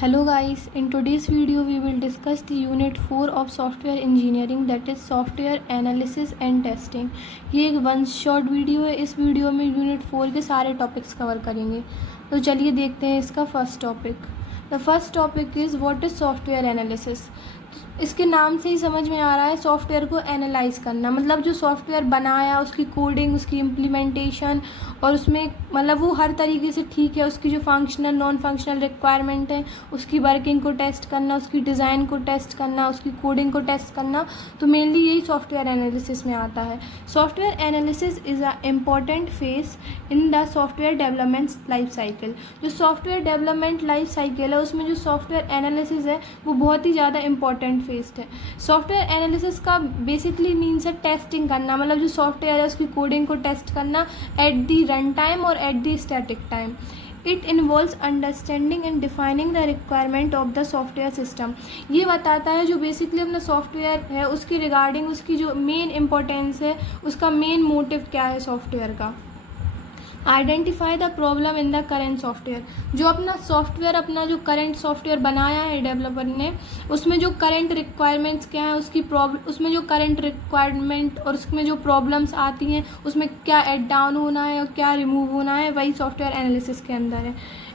Hello guys, in today's video we will discuss the unit 4 of software engineering, that is software analysis and testing। ये एक one shot video है। इस video में unit 4 के सारे topics cover करेंगे। तो चलिए देखते हैं इसका first topic. The first topic is what is software analysis. इसके नाम से ही समझ में आ रहा है सॉफ्टवेयर को एनालाइज करना, मतलब जो सॉफ्टवेयर बनाया उसकी कोडिंग, उसकी इम्प्लीमेंटेशन और उसमें मतलब वो हर तरीके से ठीक है, उसकी जो फंक्शनल नॉन फंक्शनल रिक्वायरमेंट है उसकी वर्किंग को टेस्ट करना, उसकी डिज़ाइन को टेस्ट करना, उसकी कोडिंग को टेस्ट करना। तो मेनली यही सॉफ्टवेयर एनालिसिस में आता है। Software analysis is a important phase in the software development life cycle. जो सॉफ्टवेयर डेवलपमेंट लाइफ साइकिल है उसमें जो सॉफ्टवेयर एनालिसिस है वो बहुत ही ज़्यादा इंपॉर्टेंट फेज है। सॉफ्टवेयर एनालिसिस का बेसिकली मीन्स है टेस्टिंग करना, मतलब जो सॉफ्टवेयर है उसकी कोडिंग को टेस्ट करना एट दी रन टाइम और at the static time. It involves understanding and defining the requirement of the software system. ये बताता है जो बेसिकली अपना सॉफ्टवेयर है उसकी रिगार्डिंग उसकी जो मेन इंपॉर्टेंस है, उसका मेन मोटिव क्या है सॉफ्टवेयर का। Identify the problem in the current software. जो अपना सॉफ्टवेयर, अपना जो करेंट सॉफ्टवेयर बनाया है डेवलपर ने, उसमें जो करेंट रिक्वायरमेंट्स क्या है, उसकी प्रॉब्लम, उसमें जो करेंट रिक्वायरमेंट और उसमें जो प्रॉब्लम्स आती हैं उसमें क्या ऐड डाउन होना है और क्या रिमूव होना है, वही सॉफ्टवेयर एनालिसिस के अंदर है।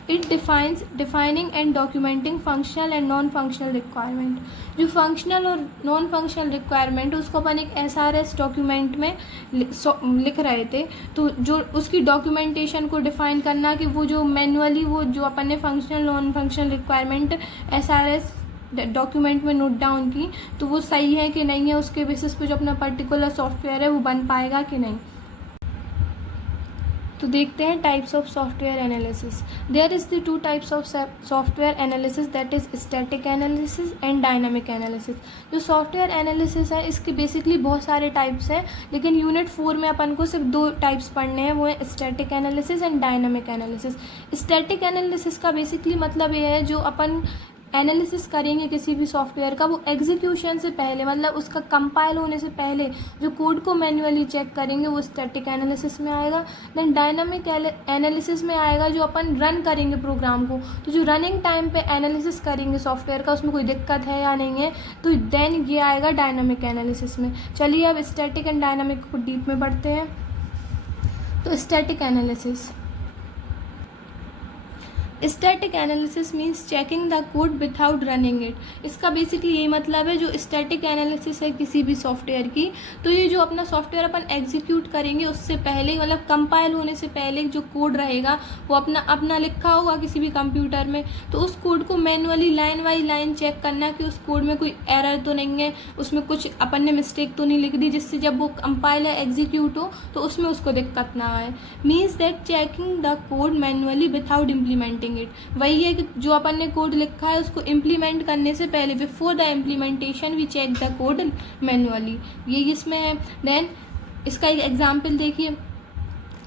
It defining and documenting functional and non functional requirement. जो फंक्शनल और नॉन फंक्शनल रिक्वायरमेंट उसको अपन एक SRS डॉक्यूमेंट में लिख रहे थे। तो जो उसकी डॉक्यूमेंटेशन को डिफाइन करना कि वो जो मैनुअली वो जो अपन ने functional non functional requirement SRS document में नोट डाउन की तो वो सही है कि नहीं है, उसके बेसिस पे जो अपना पर्टिकुलर सॉफ्टवेयर है वो बन पाएगा कि नहीं। तो देखते हैं types of software analysis. There is the two types of software analysis, that is static analysis and dynamic analysis. जो सॉफ्टवेयर एनालिसिस है इसके बेसिकली बहुत सारे टाइप्स हैं, लेकिन यूनिट 4 में अपन को सिर्फ 2 टाइप्स पढ़ने हैं, वो है static analysis and dynamic analysis. Static analysis का बेसिकली मतलब ये है जो अपन एनालिसिस करेंगे किसी भी सॉफ्टवेयर का वो एग्जीक्यूशन से पहले, मतलब उसका कंपाइल होने से पहले जो कोड को मैन्युअली चेक करेंगे वो स्टैटिक एनालिसिस में आएगा। देन डायनामिक एनालिसिस में आएगा जो अपन रन करेंगे प्रोग्राम को, तो जो रनिंग टाइम पे एनालिसिस करेंगे सॉफ्टवेयर का उसमें कोई दिक्कत है या नहीं है, तो देन ये आएगा डायनामिक एनालिसिस में। चलिए अब स्टैटिक एंड डायनामिक को डीप में पढ़ते हैं। तो static analysis, static analysis means checking the code without running it. इसका बेसिकली यही मतलब है जो स्टैटिक एनालिसिस है किसी भी सॉफ्टवेयर की, तो ये जो अपना सॉफ्टवेयर अपन एग्जीक्यूट करेंगे उससे पहले, मतलब कंपाइल होने से पहले जो कोड रहेगा वो अपना लिखा होगा किसी भी कंप्यूटर में, तो उस कोड को manually line by line check करना कि उस कोड में कोई एरर तो नहीं है, उसमें कुछ अपन ने मिस्टेक तो नहीं लिख दी जिससे जब वो कंपाइल या एग्जीक्यूट हो तो उसमें उसको दिक्कत ना आए। Means that checking the code manually without implementing it. वही है कि जो अपन ने कोड लिखा है उसको इम्प्लीमेंट करने से पहले, before the implementation we check the code manually, ये इसमें है। देन इसका एक एग्जाम्पल देखिए,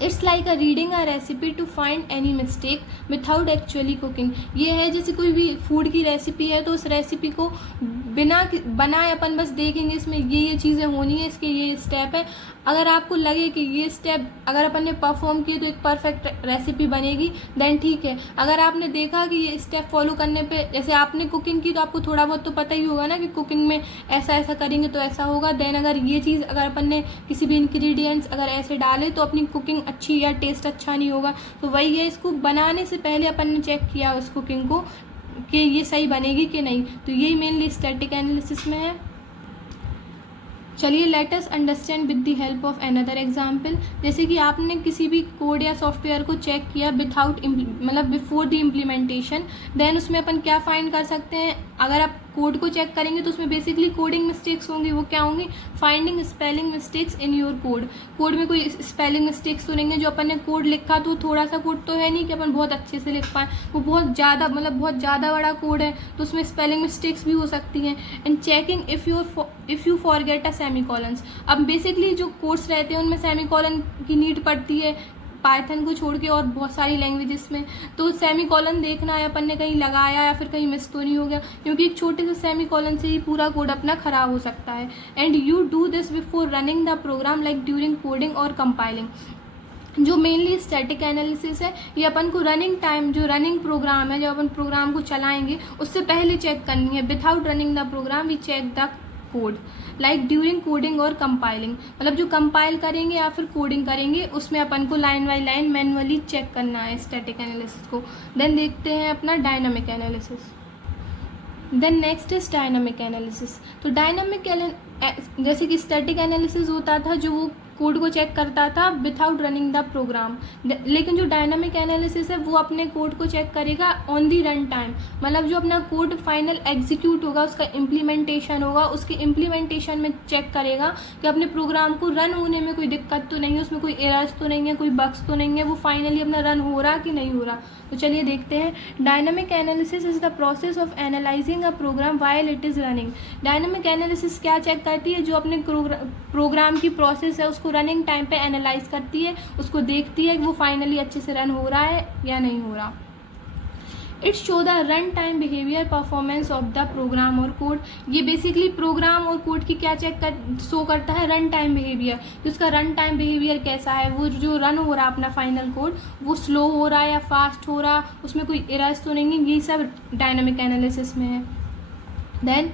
it's like a reading a recipe to find any mistake without actually cooking. ये है जैसे कोई भी फूड की रेसिपी है तो उस रेसिपी को बिना बनाए अपन बस देखेंगे इसमें ये चीज़ें होनी है, इसके ये स्टेप है, अगर आपको लगे कि ये स्टेप अगर अपन ने परफॉर्म किए तो एक परफेक्ट रेसिपी बनेगी, देन ठीक है। अगर आपने देखा कि ये स्टेप फॉलो करने पे, जैसे आपने कुकिंग की तो आपको थोड़ा बहुत तो पता ही होगा ना कि कुकिंग में ऐसा ऐसा करेंगे तो ऐसा होगा, देन अगर ये चीज़ अगर अपन ने किसी भी इंग्रेडिएंट्स अगर ऐसे डाले तो अपनी कुकिंग अच्छी या टेस्ट अच्छा नहीं होगा। तो वही है, इसको बनाने से पहले अपन ने चेक किया उस कुकिंग को कि ये सही बनेगी कि नहीं, तो यही मेनली स्टैटिक एनालिसिस में है। चलिए let us understand with the help of another example. जैसे कि आपने किसी भी कोड या सॉफ्टवेयर को चेक किया विदाउट मतलब बिफोर द इम्प्लीमेंटेशन, देन उसमें अपन क्या फाइंड कर सकते हैं। अगर आप कोड को चेक करेंगे तो उसमें बेसिकली कोडिंग मिस्टेक्स होंगी, वो क्या होंगी, finding spelling mistakes in your code. Code में कोई स्पेलिंग मिस्टेक्स तो नहीं है, जो अपन ने कोड लिखा तो थोड़ा सा कोड तो है नहीं कि अपन बहुत अच्छे से लिख पाएँ, वो बहुत ज़्यादा मतलब बहुत ज़्यादा बड़ा कोड है तो उसमें स्पेलिंग मिस्टेक्स भी हो सकती हैं। And checking if you forget a semicolons. अब बेसिकली जो कोड्स रहते हैं उनमें सेमीकोलन की नीड पड़ती है, पाइथन को छोड़ के और बहुत सारी लैंग्वेजेस में, तो सेमीकोलन देखना है अपन ने कहीं लगाया या फिर कहीं मिस तो नहीं हो गया, क्योंकि एक छोटे से सेमीकोलन से ही पूरा कोड अपना ख़राब हो सकता है। And you do this before running the program like during coding और कंपाइलिंग। जो मेनली स्टैटिक एनालिसिस है ये अपन को रनिंग टाइम, जो रनिंग प्रोग्राम है, जब अपन प्रोग्राम को चलाएंगे उससे पहले चेक करनी है। Without running the program we check the code like during coding और कंपाइलिंग, मतलब जो कंपाइल करेंगे या फिर कोडिंग करेंगे उसमें अपन को line by line manually check करना है स्टैटिक एनालिसिस को। देन देखते हैं अपना dynamic analysis. Then next is dynamic analysis. तो डायनामिक जैसे कि स्टैटिक एनालिसिस होता था जो वो कोड को चेक करता था विदाउट रनिंग द प्रोग्राम, लेकिन जो डायनामिक एनालिसिस है वो अपने कोड को चेक करेगा ऑन दी रन टाइम, मतलब जो अपना कोड फाइनल एग्जीक्यूट होगा उसका इम्प्लीमेंटेशन होगा, उसके इम्प्लीमेंटेशन में चेक करेगा कि अपने प्रोग्राम को रन होने में कोई दिक्कत तो नहीं है, उसमें कोई एरर्स तो नहीं है, कोई बग्स तो नहीं है, वो फाइनली अपना रन हो रहा कि नहीं हो रहा। तो चलिए देखते हैं। Dynamic analysis is the process of analysing a program while it is running. Dynamic analysis क्या चेक करती है? जो अपने प्रोग्राम की प्रोसेस है उसको रनिंग टाइम पे एनालाइज करती है, उसको देखती है कि वो फाइनली अच्छे से रन हो रहा है या नहीं हो रहा। It show the run time behaviour performance of the program और कोड। ये बेसिकली प्रोग्राम और कोड की क्या शो करता है? रन टाइम बिहेवियर, कि उसका रन टाइम बिहेवियर कैसा है, वो जो रन हो रहा है अपना फाइनल कोड वो स्लो हो रहा है या फास्ट हो रहा, उसमें कोई एरर्स तो नहीं है, ये सब डायनामिक एनालिसिस में है। Then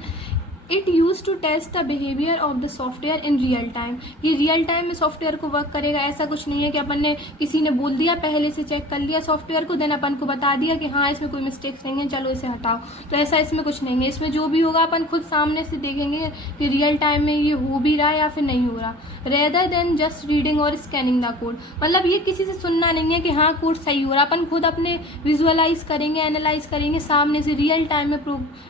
it use to test the behaviour of the software in real time. ये रियल टाइम में सॉफ्टवेयर को वर्क करेगा, ऐसा कुछ नहीं है कि अपन ने किसी ने बोल दिया पहले से चेक कर लिया सॉफ्टवेयर को, देन अपन को बता दिया कि हाँ इसमें कोई मिस्टेक्स नहीं है चलो इसे हटाओ, तो ऐसा इसमें कुछ नहीं है। इसमें जो भी होगा अपन खुद सामने से देखेंगे कि रियल टाइम में ये हो भी रहा है या फिर नहीं हो रहा, रेदर देन जस्ट रीडिंग और स्कैनिंग द कोड। मतलब ये किसी से सुनना नहीं है कि हाँ कोड सही हो रहा, अपन खुद अपने विजुअलाइज करेंगे, एनालाइज करेंगे सामने से रियल टाइम में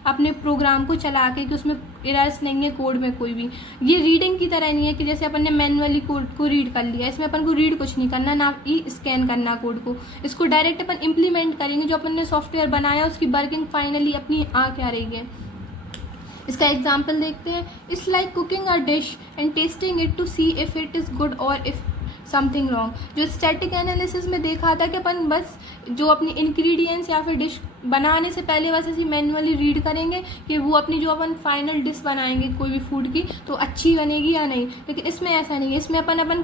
अपने प्रोग्राम को चला के कि उसमें एरर्स नहीं है कोड में कोई भी। ये रीडिंग की तरह नहीं है कि जैसे अपन ने मैनुअली कोड को रीड कर लिया, इसमें अपन को रीड कुछ नहीं करना, ना ही स्कैन करना कोड को, इसको डायरेक्ट अपन इम्प्लीमेंट करेंगे। जो अपन ने सॉफ्टवेयर बनाया उसकी वर्किंग फाइनली अपनी आँख आ रही है। इसका एग्जाम्पल देखते हैं। It's like cooking a dish and testing it to see if it is good or if something wrong. जो स्टैटिक एनालिसिस में देखा था कि अपन बस जो अपनी इंग्रेडिएंट्स या फिर डिश बनाने से पहले बस ऐसी मैनुअली रीड करेंगे कि वो अपनी जो अपन फाइनल डिश बनाएंगे कोई भी फूड की तो अच्छी बनेगी या नहीं, लेकिन इसमें ऐसा नहीं है। इसमें अपन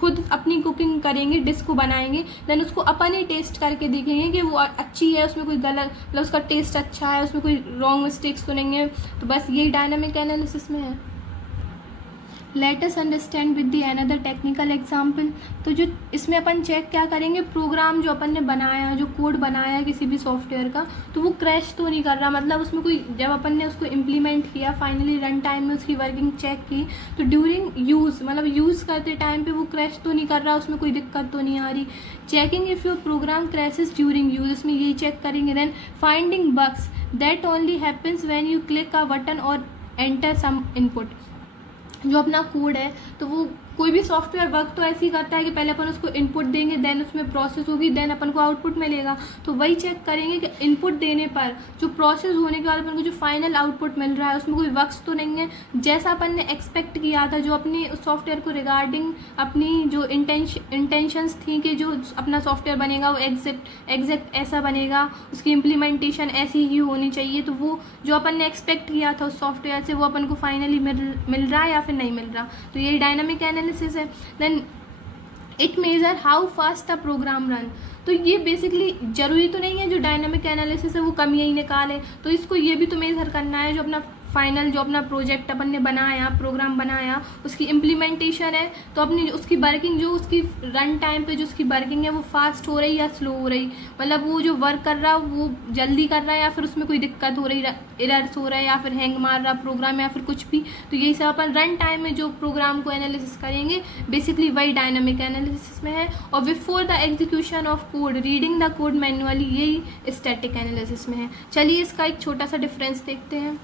खुद अपनी कुकिंग करेंगे, डिश को बनाएंगे, देन उसको अपन ही टेस्ट करके देखेंगे कि वो अच्छी है, उसमें कोई गलत मतलब उसका टेस्ट अच्छा है, उसमें कोई रॉन्ग मिस्टेक्स तो नहीं है। तो बस यही डायनामिक एनालिसिस में है। Let us understand with the another technical example. तो जो इसमें अपन चेक क्या करेंगे, प्रोग्राम जो अपन ने बनाया, जो कोड बनाया किसी भी सॉफ्टवेयर का, तो वो क्रैश तो नहीं कर रहा, मतलब उसमें कोई जब अपन ने उसको इम्प्लीमेंट किया फाइनली रन टाइम में उसकी वर्किंग चेक की तो ड्यूरिंग यूज़ मतलब यूज़ करते टाइम पे वो क्रैश तो नहीं कर रहा, उसमें कोई दिक्कत तो नहीं आ रही। Checking if your program crashes during use, इसमें यही चेक करेंगे। Then finding bugs that only happens when you click a button or enter some input. जो अपना कोड है तो वो कोई भी सॉफ्टवेयर वर्क तो ऐसे ही करता है कि पहले अपन उसको इनपुट देंगे, देन उसमें प्रोसेस होगी, देन अपन को आउटपुट मिलेगा। तो वही चेक करेंगे कि इनपुट देने पर जो प्रोसेस होने के बाद अपन को जो फाइनल आउटपुट मिल रहा है उसमें कोई वर्क्स तो नहीं है जैसा अपन ने एक्सपेक्ट किया था, जो अपनी सॉफ्टवेयर को रिगार्डिंग अपनी जो इंटेंशंस थी कि जो अपना सॉफ्टवेयर बनेगा वो एग्जैक्ट ऐसा बनेगा, उसकी इम्प्लीमेंटेशन ऐसी ही होनी चाहिए। तो वो जो अपन ने एक्सपेक्ट किया था उस सॉफ्टवेयर से वो अपन को फाइनली मिल रहा है या फिर नहीं मिल रहा। तो यही डायनामिक एनालिसिस है। Then it measure how fast the program run. तो ये बेसिकली जरूरी तो नहीं है जो डायनामिक एनालिसिस है वो कम यही निकाले, तो इसको ये भी तो मेजर करना है जो अपना फाइनल जो अपना प्रोजेक्ट अपन ने बनाया, प्रोग्राम बनाया, उसकी इम्प्लीमेंटेशन है तो अपनी उसकी वर्किंग जो उसकी रन टाइम पे जो उसकी वर्किंग है वो फास्ट हो रही या स्लो हो रही, मतलब वो जो वर्क कर रहा है वो जल्दी कर रहा है या फिर उसमें कोई दिक्कत हो रही, एरर्स हो रहा है या फिर हैंग मार रहा प्रोग्राम या फिर कुछ भी। तो यही सब अपन रन टाइम में जो प्रोग्राम को एनालिसिस करेंगे बेसिकली वही डायनामिक एनालिसिस में है। और before the execution of code reading the code manually यही स्टैटिक एनालिसिस में है। चलिए इसका एक छोटा सा डिफरेंस देखते हैं।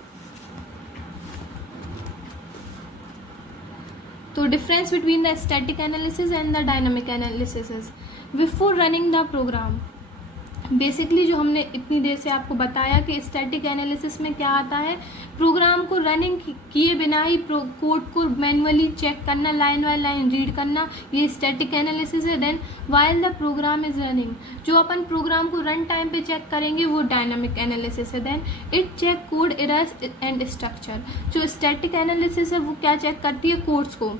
तो difference between the static analysis and the dynamic analysis is before running the program. Basically जो हमने इतनी देर से आपको बताया कि स्टैटिक एनालिसिस में क्या आता है, प्रोग्राम को रनिंग किए बिना ही कोड को मैनुअली चेक करना, लाइन बाय लाइन रीड करना, ये स्टैटिक एनालिसिस है। Then while the program is running, जो अपन प्रोग्राम को रन टाइम पे चेक करेंगे वो डायनामिक एनालिसिस है। Then it check code errors and structure. जो स्टैटिक एनालिसिस है वो क्या चेक करती है, कोड्स को,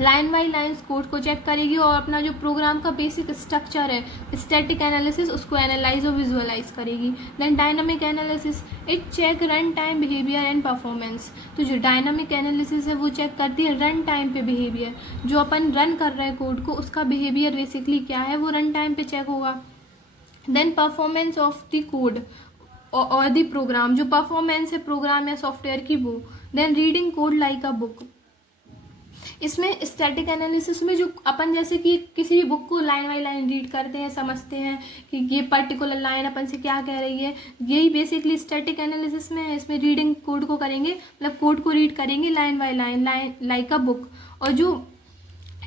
लाइन बाई लाइन कोड को चेक करेगी और अपना जो प्रोग्राम का बेसिक स्ट्रक्चर है स्टैटिक एनालिसिस उसको एनालाइज और विजुअलाइज करेगी। Then dynamic analysis, it check run time behaviour and performance. तो जो डायनामिक एनालिसिस है वो चेक करती है रन टाइम पे बिहेवियर, जो अपन रन कर रहे हैं कोड को उसका बिहेवियर बेसिकली क्या है वो रन टाइम पे चेक होगा। Then performance of the code or the program, जो परफॉर्मेंस है प्रोग्राम या सॉफ्टवेयर की वो। Then reading code like a book, इसमें स्टैटिक एनालिसिस में जो अपन जैसे कि किसी भी बुक को लाइन बाई लाइन रीड करते हैं, समझते हैं कि ये पर्टिकुलर लाइन अपन से क्या कह रही है, यही बेसिकली स्टैटिक एनालिसिस में है। इसमें रीडिंग कोड को करेंगे, मतलब कोड को रीड करेंगे line by line, like a book. और जो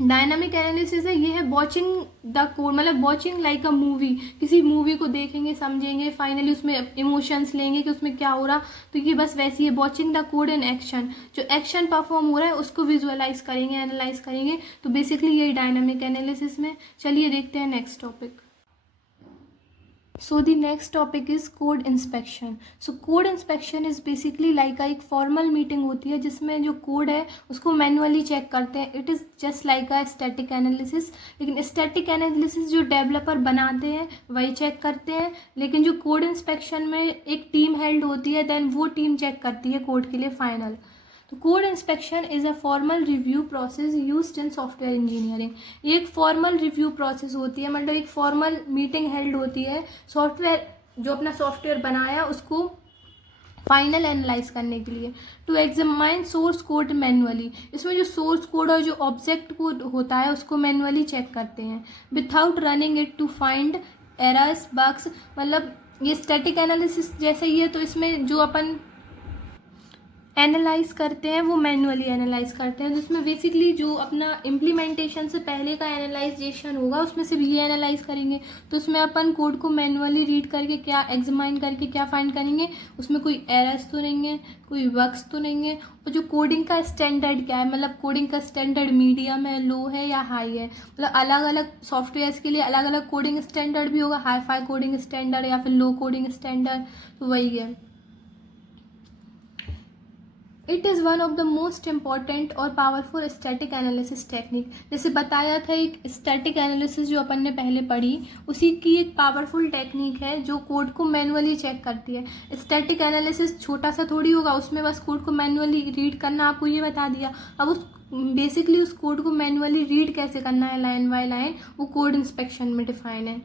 डायनामिक एनालिसिस है ये है वॉचिंग द कोड, मतलब वॉचिंग लाइक अ मूवी, किसी मूवी को देखेंगे, समझेंगे, फाइनली उसमें इमोशंस लेंगे कि उसमें क्या हो रहा। तो ये बस वैसी है watching the code in action, जो एक्शन परफॉर्म हो रहा है उसको विजुअलाइज करेंगे, एनालाइज करेंगे। तो बेसिकली यही डायनामिक एनालिसिस में। चलिए देखते हैं next topic. So the next topic is code inspection. So code inspection is basically like एक formal meeting होती है जिसमें जो कोड है उसको मैनुअली चेक करते हैं। It is just like a static analysis, लेकिन स्टैटिक एनालिसिस जो डेवलपर बनाते हैं वही चेक करते हैं, लेकिन जो कोड इंस्पेक्शन में एक टीम हेल्ड होती है, देन वो टीम चेक करती है कोड के लिए फाइनल। तो code inspection is a formal review process used in software engineering. ये एक फॉर्मल रिव्यू प्रोसेस होती है, मतलब एक फॉर्मल मीटिंग हेल्ड होती है सॉफ्टवेयर, जो अपना सॉफ्टवेयर बनाया उसको फाइनल एनालाइज करने के लिए। To examine source code manually, इसमें जो सोर्स कोड और जो ऑब्जेक्ट कोड होता है उसको मैनुअली चेक करते हैं without running it to find errors bugs. मतलब ये स्टैटिक एनालिसिस जैसे ही है, तो इसमें जो अपन एनालाइज करते हैं वो मैनुअली एनालाइज करते हैं। जिसमें बेसिकली जो अपना इम्प्लीमेंटेशन से पहले का एनालाइजेशन होगा उसमें सिर्फ ये एनालाइज करेंगे। तो उसमें अपन कोड को मैनुअली रीड करके क्या एग्जामाइन करके क्या फाइंड करेंगे, उसमें कोई एरर्स तो नहीं है, कोई बग्स तो नहीं है, और जो कोडिंग का स्टैंडर्ड क्या है, मतलब कोडिंग का स्टैंडर्ड मीडियम है, लो है या हाई है। मतलब अलग अलग सॉफ्टवेयर्स के लिए अलग अलग कोडिंग स्टैंडर्ड भी होगा, हाई फाई कोडिंग स्टैंडर्ड या फिर लो कोडिंग स्टैंडर्ड, तो वही है। It is one of the most important और पावरफुल स्टैटिक एनालिसिस टेक्निक। जैसे बताया था एक स्टैटिक एनालिसिस जो अपन ने पहले पढ़ी, उसी की एक पावरफुल टेक्निक है जो कोड को मैनुअली चेक करती है। स्टैटिक एनालिसिस छोटा सा थोड़ी होगा, उसमें बस कोड को मैनुअली रीड करना, आपको ये बता दिया। अब उस बेसिकली उस कोड को मैनुअली रीड कैसे करना है लाइन बाय लाइन, वो कोड इंस्पेक्शन में डिफाइन है।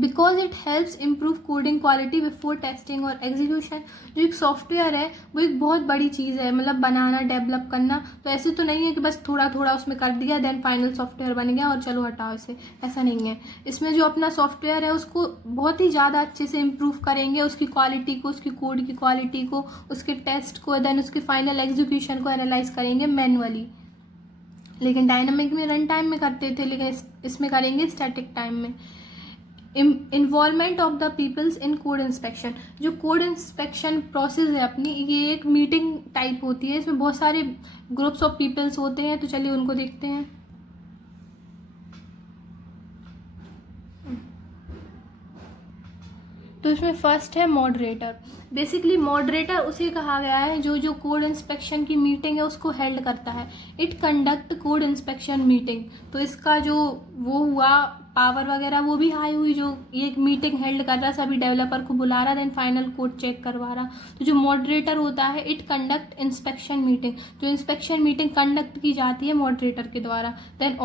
Because it helps improve coding quality before testing और एग्जीक्यूशन। जो एक सॉफ्टवेयर है वो एक बहुत बड़ी चीज़ है, मतलब बनाना, डेवलप करना। तो ऐसे तो नहीं है कि बस थोड़ा थोड़ा उसमें कर दिया देन फाइनल सॉफ्टवेयर बन गया और चलो हटाओ इसे, ऐसा नहीं है। इसमें जो अपना सॉफ्टवेयर है उसको बहुत ही ज़्यादा अच्छे से इम्प्रूव करेंगे, उसकी क्वालिटी को, उसकी कोड की क्वालिटी को, उसके टेस्ट को, देन उसके फाइनल एग्जीक्यूशन को एनालाइज करेंगे मैनुअली। लेकिन डायनामिक में रन टाइम में करते थे, लेकिन इसमें करेंगे स्टैटिक टाइम में। Involvement of the peoples in code inspection, जो कोड इंस्पेक्शन प्रोसेस है अपनी, ये एक मीटिंग टाइप होती है। इसमें बहुत सारे ग्रुप्स ऑफ पीपल्स होते हैं, तो चलिए उनको देखते हैं। तो इसमें फर्स्ट है मॉडरेटर। बेसिकली मॉडरेटर उसे कहा गया है जो जो कोड इंस्पेक्शन की मीटिंग है उसको हेल्ड करता है। It conduct code inspection meeting, तो इसका जो वो हुआ पावर वगैरह वो भी हाई हुई, जो ये मीटिंग हेल्ड कर रहा, सभी डेवलपर को बुला रहा, देन फाइनल कोड चेक करवा रहा। तो जो मॉडरेटर होता है, इट कंडक्ट इंस्पेक्शन मीटिंग, जो इंस्पेक्शन मीटिंग कंडक्ट की जाती है मॉडरेटर के द्वारा। देन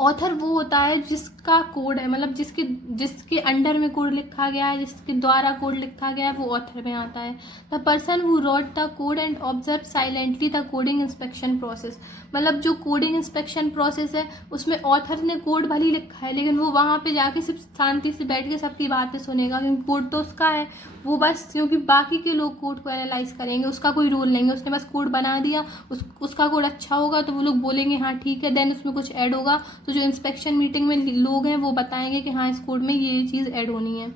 ऑथर वो होता है जिसका कोड है, मतलब जिसके अंडर में कोड लिखा गया है, जिसके द्वारा कोड लिखा गया है, वो ऑथर में आता है। The person who wrote the code and observe silently the coding inspection process, मतलब जो कोडिंग इंस्पेक्शन प्रोसेस है उसमें ऑथर ने कोड भले ही लिखा है, लेकिन वो वहाँ पे जाके सिर्फ शांति से बैठ के सबकी बातें सुनेगा, क्योंकि कोड तो उसका है। वो बस क्योंकि बाकी के लोग कोड को एनालाइज करेंगे, उसका कोई रोल नहीं है, उसने बस कोड बना दिया, उसका कोड अच्छा होगा तो वो लोग बोलेंगे हाँ ठीक है, देन उसमें कुछ ऐड होगा तो जो इंस्पेक्शन मीटिंग में लोग हैं वो बताएंगे कि हाँ इस कोड में ये चीज़ ऐड होनी है।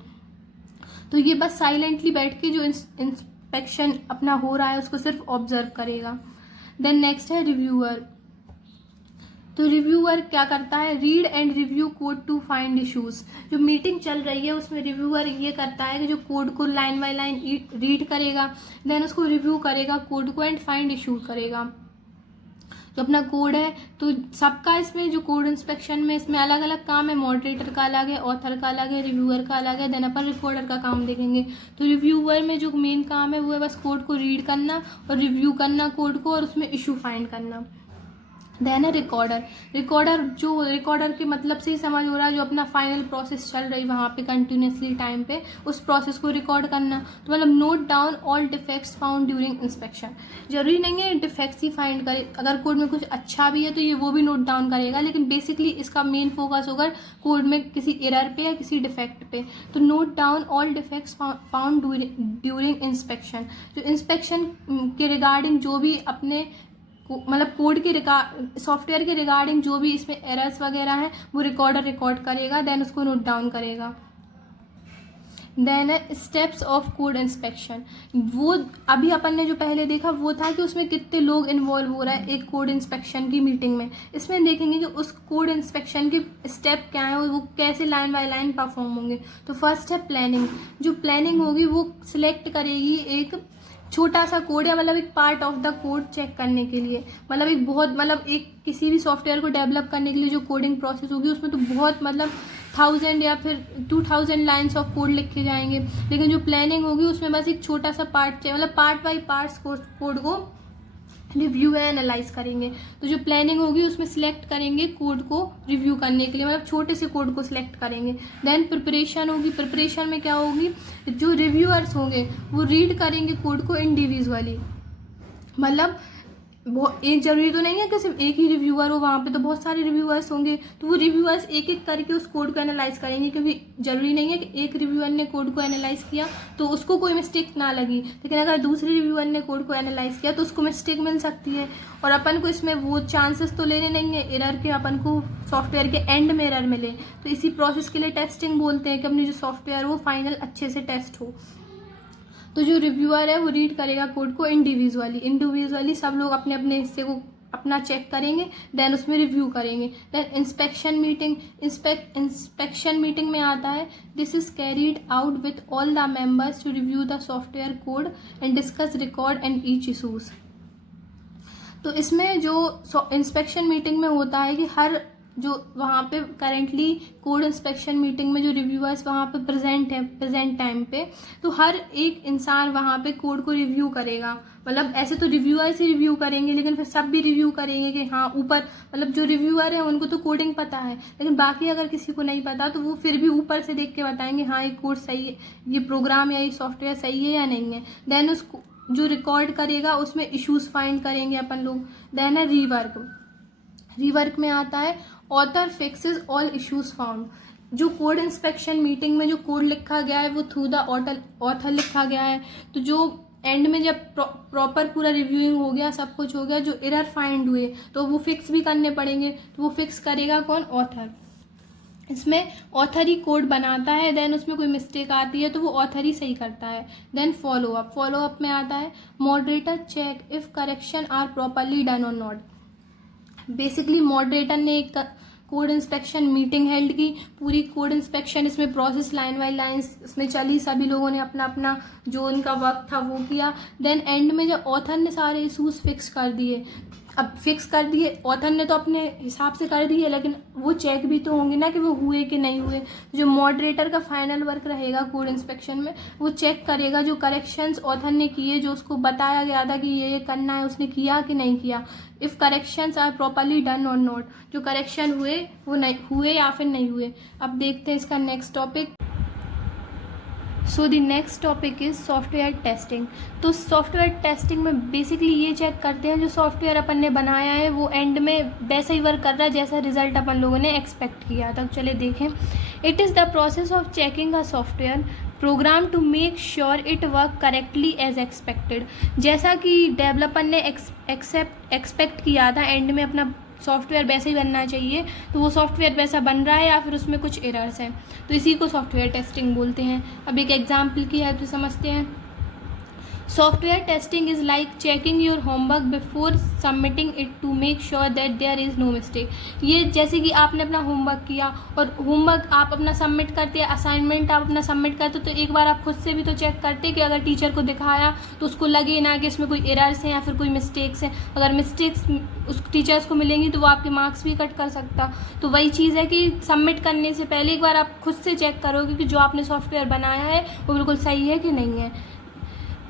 तो ये बस साइलेंटली बैठ के जो इंस्पेक्शन अपना हो रहा है उसको सिर्फ ऑब्जर्व करेगा। देन नेक्स्ट है रिव्यूअर। तो रिव्यूअर क्या करता है, read and review code to find issues. जो मीटिंग चल रही है उसमें रिव्यूअर ये करता है कि जो कोड को लाइन बाय लाइन रीड करेगा, देन उसको रिव्यू करेगा कोड को एंड फाइंड इशू करेगा। जो अपना कोड है, तो सबका इसमें जो कोड इंस्पेक्शन में इसमें अलग अलग काम है। मॉडरेटर का अलग है, ऑथर का अलग है, रिव्यूअर का अलग है, देन अपन रिकॉर्डर का काम देखेंगे। तो रिव्यूअर में जो मेन काम है वो है बस कोड को रीड करना और रिव्यू करना कोड को, और उसमें इशू फाइंड करना। देन है रिकॉर्डर। रिकॉर्डर के मतलब से ही समझ हो रहा है, जो अपना फाइनल प्रोसेस चल रही वहाँ पे कंटिन्यूसली टाइम पे उस प्रोसेस को रिकॉर्ड करना। तो मतलब note down all defects found during inspection. जरूरी नहीं है डिफेक्ट्स ही फाइंड करे, अगर कोड में कुछ अच्छा भी है तो ये वो भी नोट डाउन करेगा, लेकिन बेसिकली इसका मेन फोकस होगा कोड में किसी एरर पे या किसी डिफेक्ट पे। तो note down all defects found during inspection. जो इंस्पेक्शन के रिगार्डिंग जो भी अपने मतलब कोड के सॉफ्टवेयर के रिगार्डिंग जो भी इसमें एरर्स वगैरह हैं वो रिकॉर्डर रिकॉर्ड करेगा, देन उसको नोट डाउन करेगा। देन है स्टेप्स ऑफ कोड इंस्पेक्शन। वो अभी अपन ने जो पहले देखा वो था कि उसमें कितने लोग इन्वॉल्व हो रहा है एक कोड इंस्पेक्शन की मीटिंग में। इसमें देखेंगे कि उस कोड इंस्पेक्शन के स्टेप क्या है, वो कैसे लाइन बाय लाइन परफॉर्म होंगे। तो फर्स्ट है प्लानिंग। जो प्लानिंग होगी वो सिलेक्ट करेगी एक छोटा सा कोड या मतलब एक part of the code check करने के लिए। मतलब एक बहुत मतलब एक किसी भी सॉफ्टवेयर को डेवलप करने के लिए जो कोडिंग प्रोसेस होगी उसमें तो बहुत मतलब 1000 या फिर 2000 लाइन्स ऑफ कोड लिखे जाएंगे, लेकिन जो प्लानिंग होगी उसमें बस एक छोटा सा पार्ट चाहिए, मतलब पार्ट बाई पार्ट्स कोड को रिव्यू है एनालाइज करेंगे। तो जो प्लानिंग होगी उसमें सिलेक्ट करेंगे कोड को रिव्यू करने के लिए, मतलब छोटे से कोड को सिलेक्ट करेंगे। देन प्रिपरेशन होगी। प्रिपरेशन में क्या होगी, जो रिव्यूअर्स होंगे वो रीड करेंगे कोड को इंडिविजुअली। मतलब बहुत एक जरूरी तो नहीं है कि सिर्फ एक ही रिव्यूअर हो, वहाँ पे तो बहुत सारे रिव्यूअर्स होंगे, तो वो रिव्यूअर्स एक एक करके उस कोड को एनालाइज करेंगे, क्योंकि जरूरी नहीं है कि एक रिव्यूअर ने कोड को एनालाइज किया तो उसको कोई मिस्टेक ना लगी, लेकिन अगर दूसरे रिव्यूअर ने कोड को एनालाइज किया तो उसको मिस्टेक मिल सकती है। और अपन को इसमें वो चांसेस तो लेने नहीं है एरर के, अपन को सॉफ्टवेयर के एंड में एरर मिले। तो इसी प्रोसेस के लिए टेस्टिंग बोलते हैं कि अपनी जो सॉफ्टवेयर वो फाइनल अच्छे से टेस्ट हो। तो जो रिव्यूअर है वो रीड करेगा कोड को इंडिविजुअली सब लोग अपने अपने हिस्से को अपना चेक करेंगे, देन उसमें रिव्यू करेंगे। देन इंस्पेक्शन मीटिंग में आता है, this is carried out with all the members to review the software code and discuss record and each issues. तो इसमें जो इंस्पेक्शन मीटिंग में होता है कि हर जो वहाँ पे करेंटली कोड इंस्पेक्शन मीटिंग में जो रिव्यूअर्स वहाँ पे प्रेजेंट है प्रेजेंट टाइम पे, तो हर एक इंसान वहाँ पे कोड को रिव्यू करेगा। मतलब ऐसे तो रिव्यूअर्स ही रिव्यू करेंगे, लेकिन फिर सब भी रिव्यू करेंगे कि हाँ ऊपर मतलब जो रिव्यूअर है उनको तो कोडिंग पता है, लेकिन बाकी अगर किसी को नहीं पता तो वो फिर भी ऊपर से देख के बताएंगे हाँ ये कोड सही है, ये प्रोग्राम या ये सॉफ्टवेयर सही है या नहीं है। देन उसको जो रिकॉर्ड करेगा उसमें इश्यूज फाइंड करेंगे अपन लोग। देन है रीवर्क में आता है, author fixes all issues found. जो कोड इंस्पेक्शन मीटिंग में जो कोड लिखा गया है वो थ्रू द ऑथर लिखा गया है, तो जो एंड में जब प्रॉपर पूरा रिव्यूइंग हो गया, सब कुछ हो गया, जो एरर फाइंड हुए तो वो फिक्स भी करने पड़ेंगे। तो वो फिक्स करेगा कौन, ऑथर। इसमें ऑथर ही कोड बनाता है, देन उसमें कोई मिस्टेक आती है तो वो ऑथर ही सही करता है। देन फॉलो अप में आता है, moderator check if correction are properly done or not. Basically moderator ने एक कोड इंस्पेक्शन मीटिंग हेल्ड की, पूरी कोड इंस्पेक्शन इसमें प्रोसेस लाइन बाई लाइन इसमें चली, सभी लोगों ने अपना अपना जो उनका वर्क था वो किया। देन एंड में जब ऑथर ने सारे इशूज फिक्स कर दिए, अब फिक्स कर दिए ऑथर ने तो अपने हिसाब से कर दिए, लेकिन वो चेक भी तो होंगे ना कि वो हुए कि नहीं हुए। जो मॉडरेटर का फाइनल वर्क रहेगा कोड इंस्पेक्शन में, वो चेक करेगा जो करेक्शंस ऑथर ने किए, जो उसको बताया गया था कि ये करना है, उसने किया कि नहीं किया। If corrections are properly done or not, जो करेक्शन हुए वो नहीं हुए या फिर नहीं हुए। अब देखते हैं इसका next topic. So the next topic is software testing. तो सॉफ्टवेयर टेस्टिंग में बेसिकली ये चेक करते हैं जो सॉफ्टवेयर अपन ने बनाया है वो एंड में वैसा ही वर्क कर रहा है जैसा रिजल्ट अपन लोगों ने एक्सपेक्ट किया था। चले देखें, it is the process of checking a software program to make sure it work correctly as expected. जैसा कि डेवलपर ने एक्सपेक्ट किया था एंड में अपना सॉफ्टवेयर वैसे ही बनना चाहिए, तो वो सॉफ्टवेयर वैसा बन रहा है या फिर उसमें कुछ एरर्स हैं, तो इसी को सॉफ्टवेयर टेस्टिंग बोलते हैं। अब एक एग्जाम्पल की हेल्प से समझते हैं। Software testing is like checking your homework before submitting it to make sure that there is no mistake. ये जैसे कि आपने अपना होमवर्क किया और होमवर्क आप अपना सबमिट करते हैं, असाइनमेंट आप अपना सबमिट करते तो एक बार आप खुद से भी तो चेक करते कि अगर टीचर को दिखाया तो उसको लगे ना कि इसमें कोई एरर्स हैं या फिर कोई मिस्टेक्स हैं. अगर मिस्टेक्स उस टीचर्स को मिलेंगी तो वो आपके मार्क्स भी कट कर सकता. तो वही चीज़ है कि सबमिट करने से पहले एक बार आप खुद से चेक करोगे कि जो आपने सॉफ्टवेयर बनाया है वो बिल्कुल सही है कि नहीं है.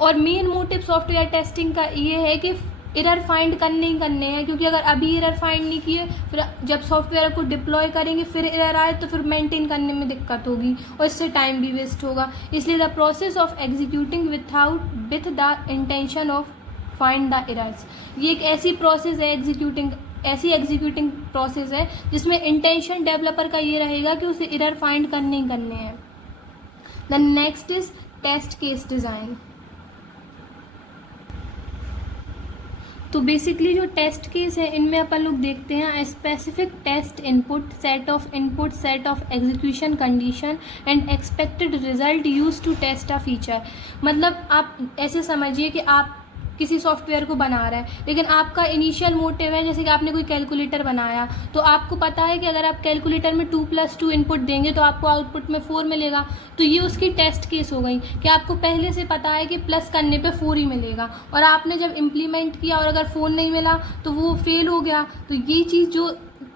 और मेन मोटिव सॉफ्टवेयर टेस्टिंग का ये है कि एरर फाइंड करने ही करने हैं, क्योंकि अगर अभी एरर फाइंड नहीं किए फिर जब सॉफ्टवेयर को डिप्लॉय करेंगे फिर एरर आए तो फिर मेंटेन करने में दिक्कत होगी और इससे टाइम भी वेस्ट होगा. इसलिए the process of executing with the intention of find the errors, ये एक ऐसी प्रोसेस है एग्जीक्यूटिंग प्रोसेस है जिसमें इंटेंशन डेवलपर का ये रहेगा कि उसे एरर फाइंड करने ही करने हैं. The next is test case design. तो बेसिकली जो टेस्ट केस है इनमें अपन लोग देखते हैं specific test input, set of execution condition and expected result use to test a feature. मतलब आप ऐसे समझिए कि आप किसी सॉफ्टवेयर को बना रहे हैं लेकिन आपका इनिशियल मोटिव है, जैसे कि आपने कोई कैलकुलेटर बनाया तो आपको पता है कि अगर आप कैलकुलेटर में 2+2 इनपुट देंगे तो आपको आउटपुट में 4 मिलेगा. तो ये उसकी टेस्ट केस हो गई कि आपको पहले से पता है कि प्लस करने पे 4 ही मिलेगा और आपने जब इम्प्लीमेंट किया और अगर 4 नहीं मिला तो वो फेल हो गया. तो ये चीज़ जो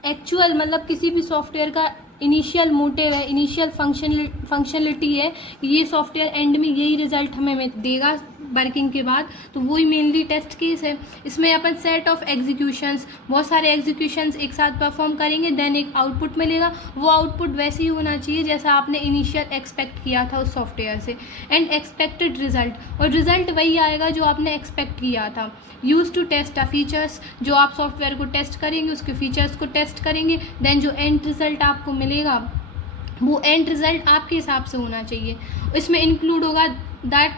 एक्चुअल मतलब किसी भी सॉफ्टवेयर का इनिशियल मोटिव है, इनिशियल फंक्शनलिटी है, ये सॉफ्टवेयर एंड में यही रिजल्ट हमें देगा वर्किंग के बाद, तो वही मेनली टेस्ट केस है. इसमें अपन सेट ऑफ एग्जीक्यूशंस, बहुत सारे एग्जीक्यूशंस एक साथ परफॉर्म करेंगे देन एक आउटपुट मिलेगा. वो आउटपुट वैसे ही होना चाहिए जैसा आपने इनिशियल एक्सपेक्ट किया था उस सॉफ्टवेयर से. एंड एक्सपेक्टेड रिजल्ट, और रिजल्ट वही आएगा जो आपने एक्सपेक्ट किया था. Use to test a features, जो आप सॉफ्टवेयर को टेस्ट करेंगे उसके फीचर्स को टेस्ट करेंगे देन जो एंड रिजल्ट आपको मिलेगा वो एंड रिजल्ट आपके हिसाब से होना चाहिए. इसमें इंक्लूड होगा that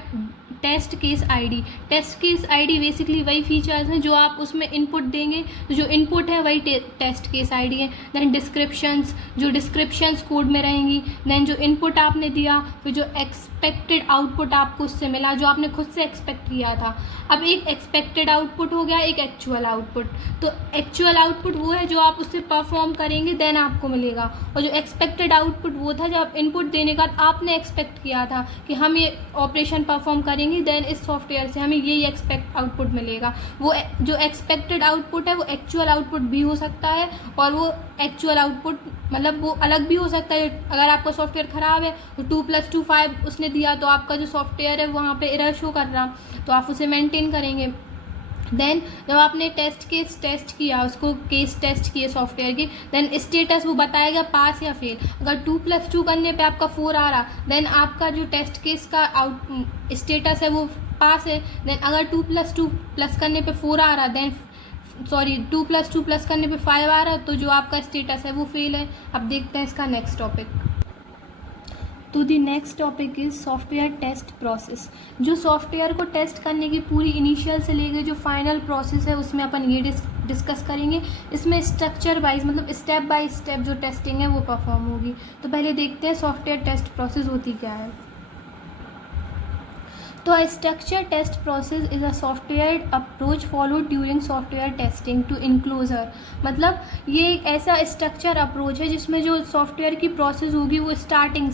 test case ID. Test case ID basically वही फीचर्स हैं जो आप उसमें इनपुट देंगे तो जो इनपुट है वही टेस्ट केस आईडी है. देन डिस्क्रिप्शंस, जो डिस्क्रिप्शंस कोड में रहेंगी. देन जो इनपुट आपने दिया फिर जो एक्सपेक्टेड आउटपुट आपको उससे मिला जो आपने खुद से एक्सपेक्ट किया था. अब एक एक्सपेक्टेड आउटपुट हो गया, एक एक्चुअल आउटपुट. तो एक्चुअल आउटपुट वो है जो आप उससे परफॉर्म करेंगे देन आपको मिलेगा, और जो एक्सपेक्टेड आउटपुट वो था जब आप इनपुट देने के बाद आपने एक्सपेक्ट किया था कि हम ये ऑपरेशन परफॉर्म करेंगे देन इस सॉफ्टवेयर से हमें यही एक्सपेक्ट आउटपुट मिलेगा. वो जो एक्सपेक्टेड आउटपुट है वो एक्चुअल आउटपुट भी हो सकता है और वो एक्चुअल आउटपुट मतलब वो अलग भी हो सकता है. अगर आपका सॉफ्टवेयर ख़राब है तो 2+2 5 उसने दिया तो आपका जो सॉफ्टवेयर है वहाँ पे एरर शो कर रहा तो आप उसे मेंटेन करेंगे. देन जब आपने टेस्ट केस टेस्ट किया, उसको केस टेस्ट किए सॉफ्टवेयर की, देन स्टेटस वो बताएगा पास या फेल. अगर 2+2 करने पे आपका 4 आ रहा देन आपका जो टेस्ट केस का आउट स्टेटस है वो पास है. देन अगर 2+2 प्लस करने पे 4 आ रहा देन 2+2 प्लस करने पे 5 आ रहा तो जो आपका स्टेटस है वो फेल है. अब देखते हैं इसका नेक्स्ट टॉपिक. तो the next topic is software test process. जो सॉफ्टवेयर को टेस्ट करने की पूरी इनिशियल से लेकर जो फाइनल प्रोसेस है उसमें अपन ये डिस्कस करेंगे. इसमें स्ट्रक्चर वाइज मतलब स्टेप बाय स्टेप जो टेस्टिंग है वो परफॉर्म होगी. तो पहले देखते हैं सॉफ्टवेयर टेस्ट प्रोसेस होती क्या है. तो a structure test process is a software approach followed during software testing to enclosure. मतलब ये एक ऐसा स्ट्रक्चर अप्रोच है जिसमें जो सॉफ्टवेयर की प्रोसेस होगी वो स्टार्टिंग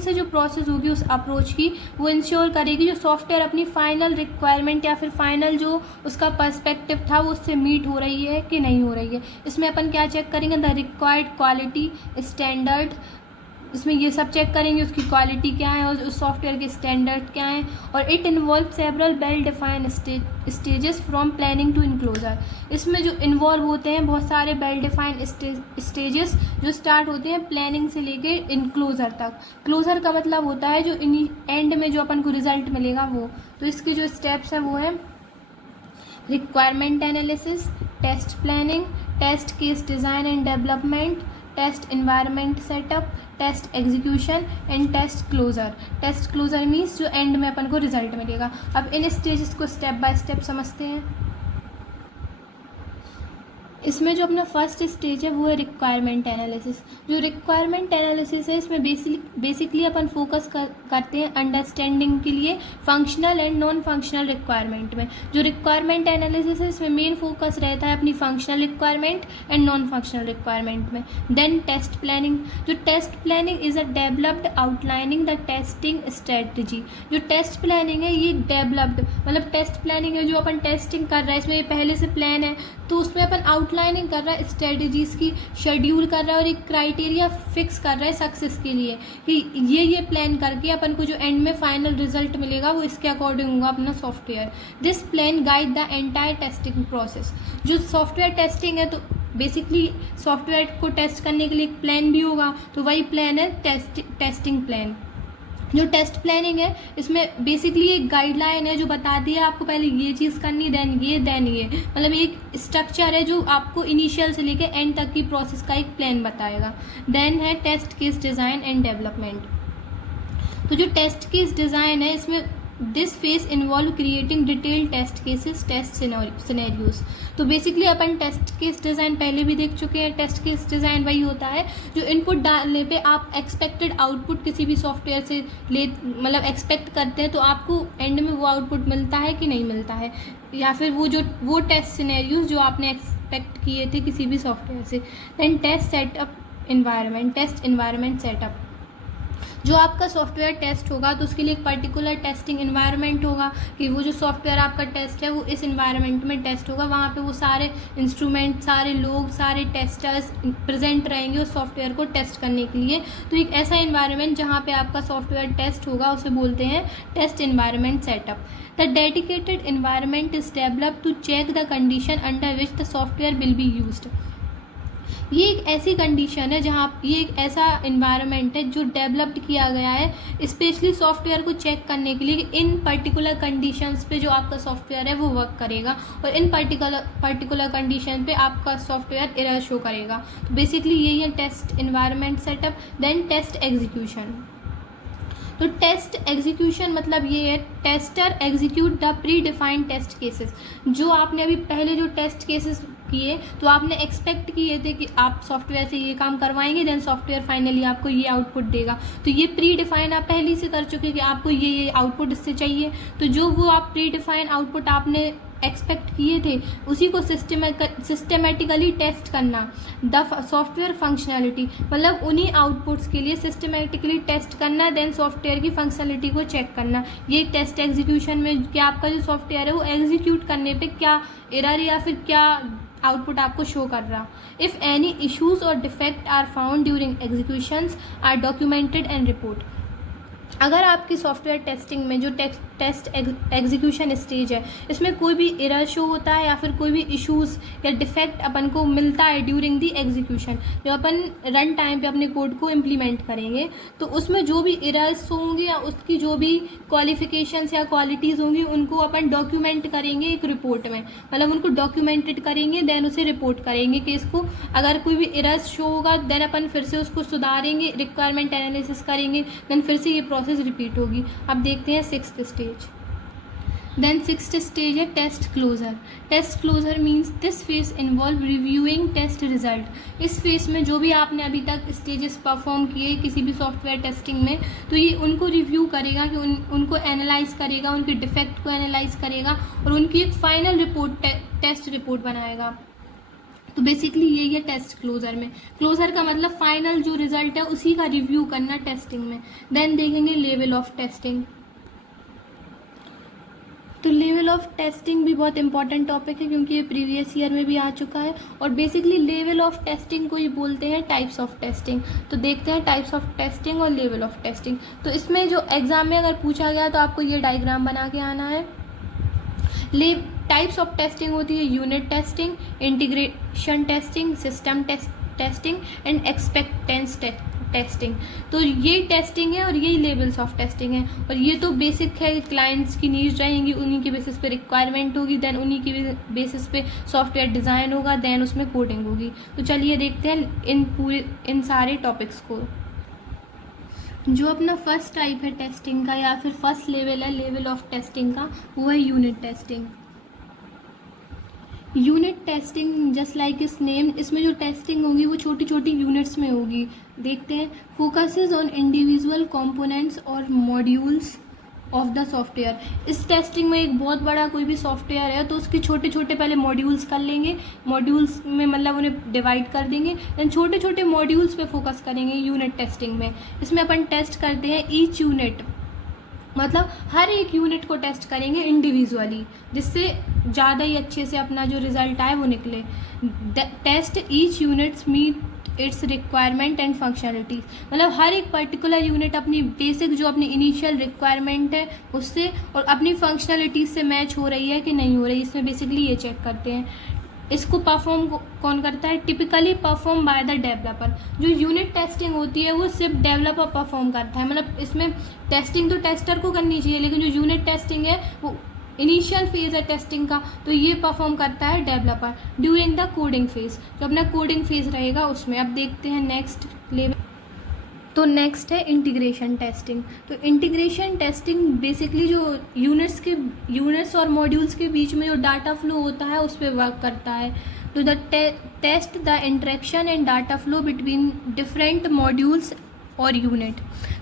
से जो प्रोसेस होगी उस अप्रोच की वो इंश्योर करेगी जो सॉफ्टवेयर अपनी फाइनल रिक्वायरमेंट या फिर फाइनल जो उसका पर्सपेक्टिव था वो उससे मीट हो रही है कि नहीं हो रही है. इसमें अपन क्या चेक करेंगे, द रिक्वायर्ड क्वालिटी स्टैंडर्ड. इसमें ये सब चेक करेंगे उसकी क्वालिटी क्या है और उस सॉफ्टवेयर के स्टैंडर्ड क्या हैं. और it involve several well defined stages from planning to enclosure. इसमें जो इन्वॉल्व होते हैं बहुत सारे वेल डिफाइंड स्टेजेस जो स्टार्ट होते हैं प्लानिंग से लेके इनक्लोजर तक. क्लोजर का मतलब होता है जो एंड में जो अपन को रिजल्ट मिलेगा वो. तो इसके जो स्टेप्स हैं वो हैं requirement analysis, test planning, test case design and development, test environment setup, test execution and test closure. Test closure means जो एंड में अपन को रिजल्ट मिलेगा. अब इन स्टेजेस को स्टेप बाय स्टेप समझते हैं. इसमें जो अपना फर्स्ट स्टेज है वो है रिक्वायरमेंट एनालिसिस। जो रिक्वायरमेंट एनालिसिस है इसमें बेसिकली अपन फोकस करते हैं अंडरस्टैंडिंग के लिए functional and non functional requirement में। जो रिक्वायरमेंट एनालिसिस है इसमें मेन फोकस रहता है अपनी functional requirement and non functional requirement में। Then test planning. जो test planning is a developed outlining the testing strategy. जो टेस्ट प्लानिंग है ये डेवलप्ड मतलब टेस्ट प्लानिंग है जो अपन टेस्टिंग कर रहा है इसमें पहले से प्लान है तो उसमें अपन आउटलाइनिंग कर रहा है स्ट्रेटजीज़ की, शेड्यूल कर रहा है और एक क्राइटेरिया फिक्स कर रहा है सक्सेस के लिए कि ये प्लान करके अपन को जो एंड में फाइनल रिजल्ट मिलेगा वो इसके अकॉर्डिंग होगा अपना software. This plan guide the entire testing process. जो सॉफ्टवेयर टेस्टिंग है तो बेसिकली सॉफ्टवेयर को टेस्ट करने के लिए एक प्लान भी होगा, तो वही प्लान है टेस्टिंग प्लान। जो टेस्ट प्लानिंग है इसमें बेसिकली एक गाइडलाइन है जो बताती है आपको पहले ये चीज़ करनी देन ये मतलब एक स्ट्रक्चर है जो आपको इनिशियल से लेकर एंड तक की प्रोसेस का एक प्लान बताएगा। देन है test case design and development. तो जो टेस्ट केस डिज़ाइन है इसमें this phase involve creating detailed test cases test scenarios. तो बेसिकली अपन टेस्ट केस डिज़ाइन पहले भी देख चुके हैं। टेस्ट केस डिज़ाइन वही होता है जो इनपुट डालने पे आप एक्सपेक्टेड आउटपुट किसी भी सॉफ्टवेयर से मतलब एक्सपेक्ट करते हैं तो आपको एंड में वो आउटपुट मिलता है कि नहीं मिलता है, या फिर वो टेस्ट सिनेरियोज जो आपने एक्सपेक्ट किए थे किसी भी सॉफ्टवेयर से। Then test setup environment. Test environment setup. जो आपका सॉफ्टवेयर टेस्ट होगा तो उसके लिए एक पर्टिकुलर टेस्टिंग इन्वायरमेंट होगा कि वो जो सॉफ्टवेयर आपका टेस्ट है वो इस इन्वायरमेंट में टेस्ट होगा। वहाँ पे वो सारे इंस्ट्रूमेंट, सारे लोग, सारे टेस्टर्स प्रेजेंट रहेंगे उस सॉफ्टवेयर को टेस्ट करने के लिए। तो एक ऐसा इन्वायरमेंट जहाँ पे आपका सॉफ्टवेयर टेस्ट होगा उसे बोलते हैं test environment setup. The dedicated environment is developed to check the condition under which the software will be used. ये एक ऐसी कंडीशन है जहाँ ये एक ऐसा इन्वायरमेंट है जो डेवलप्ड किया गया है स्पेशली सॉफ्टवेयर को चेक करने के लिए कि इन पर्टिकुलर कंडीशंस पे जो आपका सॉफ्टवेयर है वो वर्क करेगा और इन पर्टिकुलर कंडीशन पे आपका सॉफ्टवेयर एरर शो करेगा। तो बेसिकली यही है test environment setup. Then test execution. तो टेस्ट एग्जीक्यूशन मतलब ये है tester execute the predefined test cases. जो आपने अभी पहले जो टेस्ट केसेस किए तो आपने एक्सपेक्ट किए थे कि आप सॉफ्टवेयर से ये काम करवाएंगे देन सॉफ्टवेयर फाइनली आपको ये आउटपुट देगा। तो ये प्री डिफाइन आप पहले से कर चुके कि आपको ये आउटपुट इससे चाहिए। तो जो वो आप प्री डिफाइन आउटपुट आपने एक्सपेक्ट किए थे उसी को सिस्टमेटिकली टेस्ट करना। द सॉफ्टवेयर फंक्शनैलिटी मतलब उन्हीं आउटपुट्स के लिए सिस्टमेटिकली टेस्ट करना देन सॉफ्टवेयर की फंक्शनैलिटी को चेक करना। ये टेस्ट एग्जीक्यूशन में क्या आपका जो सॉफ्टवेयर है वो एग्जीक्यूट करने पे क्या एरर या फिर क्या आउटपुट आपको शो कर रहा। If any issues or defect are found during executions are documented and report. अगर आपकी सॉफ्टवेयर टेस्टिंग में जो टेस्ट एग्जीक्यूशन स्टेज है इसमें कोई भी एरर शो होता है या फिर कोई भी इश्यूज़ या डिफेक्ट अपन को मिलता है ड्यूरिंग दी एग्जीक्यूशन, जब अपन रन टाइम पे अपने कोड को इम्प्लीमेंट करेंगे तो उसमें जो भी एरर्स होंगे या उसकी जो भी क्वालिफिकेशंस या क्वालिटीज़ होंगी उनको अपन डॉक्यूमेंट करेंगे एक रिपोर्ट में, मतलब उनको डॉक्यूमेंटेड करेंगे देन उसे रिपोर्ट करेंगे कि इसको अगर कोई भी एरर्स शो होगा देन अपन फिर से उसको सुधारेंगे, रिक्वायरमेंट एनालिसिस करेंगे देन फिर से ये प्रोसेस रिपीट होगी। अब देखते हैं sixth stage. Then sixth stage है test closure. Test closure means this phase involve reviewing test result. इस फेज में जो भी आपने अभी तक स्टेजेस परफॉर्म किए किसी भी सॉफ्टवेयर टेस्टिंग में तो ये उनको रिव्यू करेगा कि उनको एनालाइज करेगा, उनके डिफेक्ट को एनालाइज करेगा और उनकी एक फाइनल रिपोर्ट टेस्ट रिपोर्ट बनाएगा। तो बेसिकली यही है टेस्ट क्लोजर में। क्लोजर का मतलब फाइनल जो रिजल्ट है उसी का रिव्यू करना टेस्टिंग में। देन देखेंगे लेवल ऑफ टेस्टिंग। तो लेवल ऑफ टेस्टिंग भी बहुत इंपॉर्टेंट टॉपिक है क्योंकि ये प्रीवियस ईयर में भी आ चुका है और बेसिकली लेवल ऑफ टेस्टिंग को ही बोलते हैं टाइप्स ऑफ टेस्टिंग। तो देखते हैं टाइप्स ऑफ टेस्टिंग और लेवल ऑफ टेस्टिंग। तो इसमें जो एग्जाम में अगर पूछा गया तो आपको ये डायग्राम बना के आना है। टाइप्स ऑफ टेस्टिंग होती है unit testing, integration testing, system testing and acceptance testing. तो ये टेस्टिंग है और यही लेवल्स ऑफ टेस्टिंग है और ये तो बेसिक है, क्लाइंट्स की नीड्स रहेंगी, उन्हीं के बेसिस पे रिक्वायरमेंट होगी, देन उन्हीं के बेसिस पे सॉफ्टवेयर डिज़ाइन होगा, देन उसमें कोडिंग होगी। तो चलिए देखते हैं इन सारे टॉपिक्स को। जो अपना फर्स्ट टाइप है टेस्टिंग का या फिर फर्स्ट लेवल है लेवल ऑफ टेस्टिंग का वो है unit testing. Unit testing just like इस नेम, इसमें जो टेस्टिंग होगी वो छोटी छोटी यूनिट्स में होगी। देखते हैं, फोकसेस ऑन इंडिविजुअल कंपोनेंट्स और मॉड्यूल्स ऑफ द सॉफ्टवेयर। इस टेस्टिंग में एक बहुत बड़ा कोई भी सॉफ्टवेयर है तो उसके छोटे छोटे पहले मॉड्यूल्स कर लेंगे, मॉड्यूल्स में मतलब उन्हें डिवाइड कर देंगे, देन छोटे छोटे मॉड्यूल्स पे फोकस करेंगे यूनिट टेस्टिंग में। इसमें अपन टेस्ट करते हैं ईच यूनिट, मतलब हर एक यूनिट को टेस्ट करेंगे इंडिविजुअली, जिससे ज़्यादा ही अच्छे से अपना जो रिजल्ट आए वो निकले। Test each units meet its requirement and functionalities, मतलब हर एक पर्टिकुलर यूनिट अपनी बेसिक जो अपनी इनिशियल रिक्वायरमेंट है उससे और अपनी फंक्शनलिटीज से मैच हो रही है कि नहीं हो रही, इसमें बेसिकली ये चेक करते हैं। इसको परफॉर्म कौन करता है? Typically perform by the developer. जो यूनिट टेस्टिंग होती है वो सिर्फ डेवलपर परफॉर्म करता है, मतलब इसमें टेस्टिंग तो टेस्टर को करनी चाहिए, लेकिन जो यूनिट टेस्टिंग है वो इनिशियल फेज है टेस्टिंग का, तो ये परफॉर्म करता है developer during the coding phase, जो अपना कोडिंग फेज रहेगा उसमें। अब देखते हैं नेक्स्ट लेवल। तो नेक्स्ट है इंटीग्रेशन टेस्टिंग। तो इंटीग्रेशन टेस्टिंग बेसिकली जो यूनिट्स और मॉड्यूल्स के बीच में जो डाटा फ्लो होता है उस पर वर्क करता है। तो the test the interaction and data flow between different modules or unit.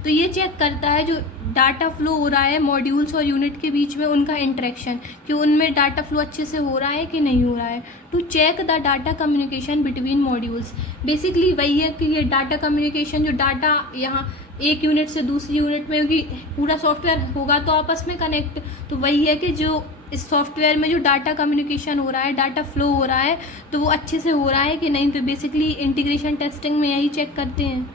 तो ये चेक करता है जो डाटा फ्लो हो रहा है मॉड्यूल्स और यूनिट के बीच में, उनका इंटरेक्शन, कि उनमें डाटा फ्लो अच्छे से हो रहा है कि नहीं हो रहा है। To check the data communication between modules, basically वही है कि ये डाटा कम्युनिकेशन, जो डाटा यहाँ एक यूनिट से दूसरी यूनिट में, क्योंकि पूरा सॉफ्टवेयर होगा तो आपस में कनेक्ट, तो वही है कि जो इस सॉफ्टवेयर में जो डाटा कम्युनिकेशन हो रहा है, डाटा फ्लो हो रहा है, तो वो अच्छे से हो रहा है कि नहीं। तो बेसिकली इंटीग्रेशन टेस्टिंग में यही चेक करते हैं।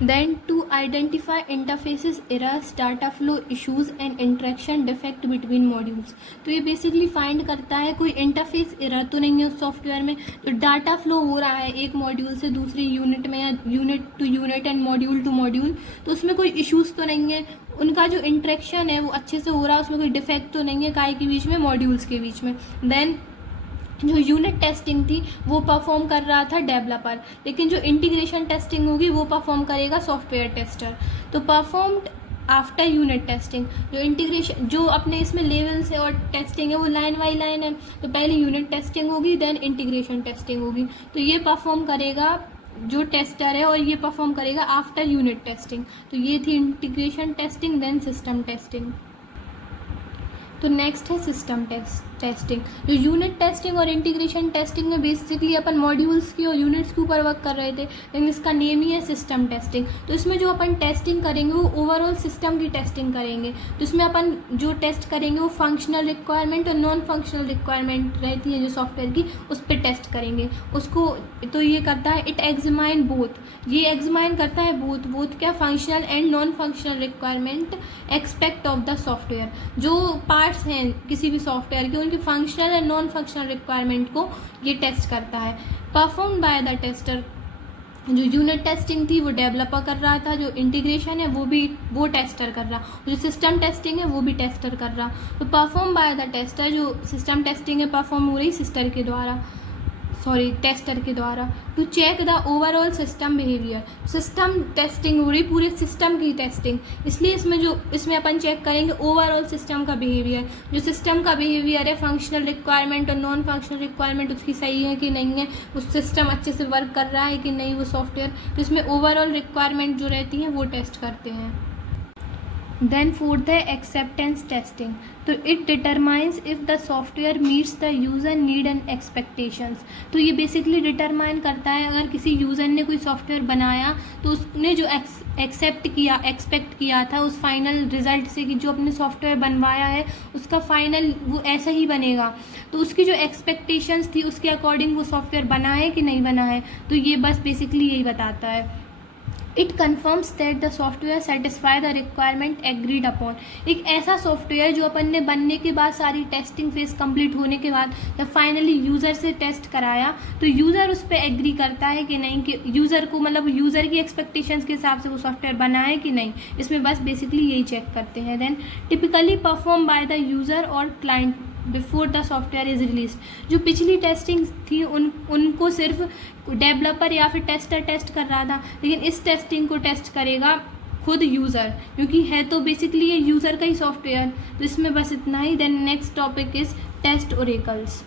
Then to identify interfaces errors, data flow issues and interaction defect between modules। तो ये बेसिकली फाइंड करता है कोई इंटरफेस एरर तो नहीं है उस सॉफ्टवेयर में, तो डाटा फ्लो हो रहा है एक मॉड्यूल से दूसरी यूनिट में, या unit to unit and module to module, तो उसमें कोई इश्यूज तो नहीं है, उनका जो इंटरेक्शन है वो अच्छे से हो रहा है, उसमें कोई डिफेक्ट तो नहीं है काय के बीच में, मॉड्यूल्स के बीच में। देन जो यूनिट टेस्टिंग थी वो परफॉर्म कर रहा था डेवलपर, लेकिन जो इंटीग्रेशन टेस्टिंग होगी वो परफॉर्म करेगा सॉफ्टवेयर टेस्टर। तो परफॉर्म्ड आफ्टर यूनिट टेस्टिंग, जो इंटीग्रेशन जो अपने इसमें लेवल्स है और टेस्टिंग है वो लाइन बाई लाइन है, तो पहले यूनिट टेस्टिंग होगी देन इंटीग्रेशन टेस्टिंग होगी। तो ये परफॉर्म करेगा जो टेस्टर है और ये परफॉर्म करेगा आफ्टर यूनिट टेस्टिंग। तो ये थी integration testing then system testing. तो नेक्स्ट है सिस्टम टेस्टिंग। जो यूनिट टेस्टिंग और इंटीग्रेशन टेस्टिंग में बेसिकली अपन मॉड्यूल्स की और यूनिट्स के ऊपर वर्क कर रहे थे, लेकिन इसका नेम ही है सिस्टम टेस्टिंग। तो इसमें जो अपन टेस्टिंग करेंगे वो ओवरऑल सिस्टम की टेस्टिंग करेंगे। तो इसमें अपन जो टेस्ट करेंगे वो फंक्शनल रिक्वायरमेंट और नॉन फंक्शनल रिक्वायरमेंट रहती है जो सॉफ्टवेयर की, उस पर टेस्ट करेंगे उसको। तो ये करता है इट एग्जामाइन बोथ, ये एग्जामाइन करता है बोथ क्या, functional and non functional requirement expect of the software. जो पार्ट्स हैं किसी भी सॉफ्टवेयर के उनकी functional and non functional requirement को ये टेस्ट करता है। परफॉर्म बाय द टेस्टर, जो यूनिट टेस्टिंग थी वो डेवलपर कर रहा था, जो इंटीग्रेशन है वो टेस्टर कर रहा, जो सिस्टम टेस्टिंग है वो भी टेस्टर कर रहा। तो परफॉर्म बाय द टेस्टर, जो सिस्टम टेस्टिंग है परफॉर्म हो रही टेस्टर के द्वारा। To check the overall system behaviour, system testing हो रही पूरे सिस्टम की टेस्टिंग, इसलिए इसमें अपन चेक करेंगे ओवरऑल सिस्टम का बिहेवियर। जो सिस्टम का बिहेवियर है, फंक्शनल रिक्वायरमेंट और नॉन फंक्शनल रिक्वायरमेंट उसकी सही है कि नहीं है, उस सिस्टम अच्छे से वर्क कर रहा है कि नहीं वो सॉफ्टवेयर, तो इसमें ओवरऑल रिक्वायरमेंट जो रहती है वो टेस्ट करते हैं। देन फोर्थ है एक्सेप्टेंस टेस्टिंग। तो it determines if the software meets the user need and expectations. तो ये बेसिकली डिटरमाइन करता है अगर किसी यूज़र ने कोई सॉफ्टवेयर बनाया तो उसने जो एक्सपेक्ट किया था उस फाइनल रिजल्ट से कि जो अपने सॉफ्टवेयर बनवाया है उसका फाइनल वो ऐसा ही बनेगा, तो उसकी जो एक्सपेक्टेशंस थी उसके अकॉर्डिंग वो सॉफ्टवेयर बना है कि नहीं बना है। तो ये बस बेसिकली यही बताता है। It confirms that the software satisfy the requirement agreed upon. एक ऐसा सॉफ्टवेयर जो अपन ने बनने के बाद सारी टेस्टिंग फेज कंप्लीट होने के बाद जब फाइनली यूज़र से टेस्ट कराया तो यूज़र उस पर एग्री करता है कि नहीं, कि यूज़र को मतलब यूज़र की एक्सपेक्टेशंस के हिसाब से वो सॉफ्टवेयर बना है कि नहीं, इसमें बस बेसिकली यही चेक करते हैं। Then typically perform by the user और client before the software is release. जो पिछली टेस्टिंग थी उनको सिर्फ डेवलपर या फिर टेस्टर टेस्ट कर रहा था, लेकिन इस टेस्टिंग को टेस्ट करेगा खुद यूज़र, क्योंकि है तो बेसिकली ये यूज़र का ही सॉफ्टवेयर। तो इसमें बस इतना ही। Then next topic is test oracles.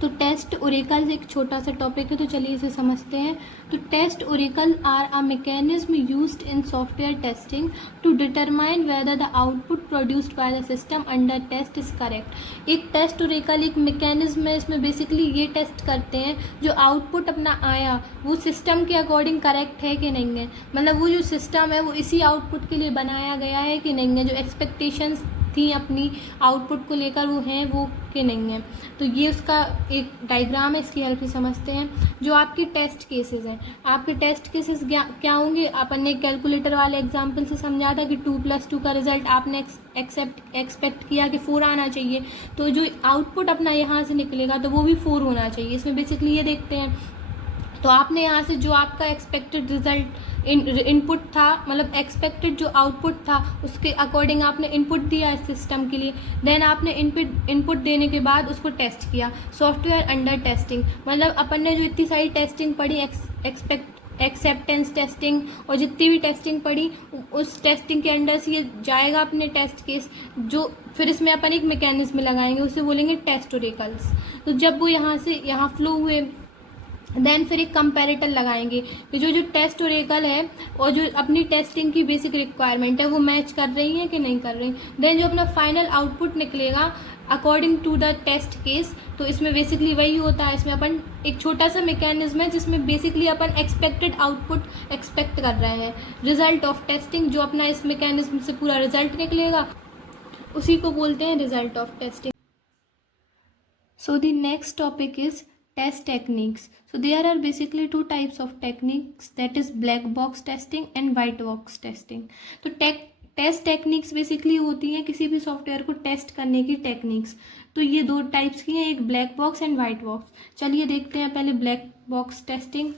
तो टेस्ट ओरेकल्स एक छोटा सा टॉपिक है, तो चलिए इसे समझते हैं। तो test oracle are a mechanism used in software testing to determine whether the output produced by the system under test is correct. एक टेस्ट ओरेकल एक मैकेनिज्म है, इसमें बेसिकली ये टेस्ट करते हैं जो आउटपुट अपना आया वो सिस्टम के अकॉर्डिंग करेक्ट है कि नहीं है, मतलब वो जो सिस्टम है वो इसी आउटपुट के लिए बनाया गया है कि नहीं है, जो एक्सपेक्टेशंस थी अपनी आउटपुट को लेकर वो हैं वो कि नहीं है। तो ये उसका एक डायग्राम है, इसकी हेल्प से समझते हैं। जो आपके टेस्ट केसेस हैं, आपके टेस्ट केसेस क्या होंगे, अपन ने कैलकुलेटर वाले एग्जाम्पल से समझा था कि 2+2 का रिजल्ट आपने एक्सपेक्ट किया कि 4 आना चाहिए, तो जो आउटपुट अपना यहाँ से निकलेगा तो वो भी 4 होना चाहिए। इसमें बेसिकली ये देखते हैं, तो आपने यहाँ से जो आपका एक्सपेक्टेड रिजल्ट इनपुट था, मतलब एक्सपेक्टेड जो आउटपुट था उसके अकॉर्डिंग आपने इनपुट दिया इस सिस्टम के लिए, देन आपने इनपुट देने के बाद उसको टेस्ट किया। सॉफ्टवेयर अंडर टेस्टिंग, मतलब अपन ने जो इतनी सारी टेस्टिंग पढ़ी, एक्सेप्टेंस टेस्टिंग और जितनी भी टेस्टिंग पढ़ी, उस टेस्टिंग के अंडर से ये जाएगा अपने टेस्ट केस, जो फिर इसमें अपन एक मैकेनिज्म लगाएंगे, उसे बोलेंगे टेस्ट ओरेकल्स। तो जब वो यहाँ से यहाँ फ्लो हुए, देन फिर एक कंपैरेटर लगाएंगे कि जो टेस्ट ओरेकल है और जो अपनी टेस्टिंग की बेसिक रिक्वायरमेंट है वो मैच कर रही है कि नहीं कर रही। देन जो अपना फाइनल आउटपुट निकलेगा according to the test case, तो इसमें बेसिकली वही होता है। इसमें अपन एक छोटा सा मैकेनिज्म है जिसमें बेसिकली अपन एक्सपेक्टेड आउटपुट एक्सपेक्ट कर रहे हैं। रिजल्ट ऑफ टेस्टिंग, जो अपना इस मैकेनिज्म से पूरा रिजल्ट निकलेगा उसी को बोलते हैं result of testing. So the next topic is test techniques. So there are basically 2 types of techniques, that is black box testing and white box testing. तो टेस्ट टेक्निक्स बेसिकली होती हैं किसी भी सॉफ्टवेयर को टेस्ट करने की techniques. तो ये 2 टाइप्स की हैं, एक black box and white box. चलिए देखते हैं पहले ब्लैक बॉक्स टेस्टिंग।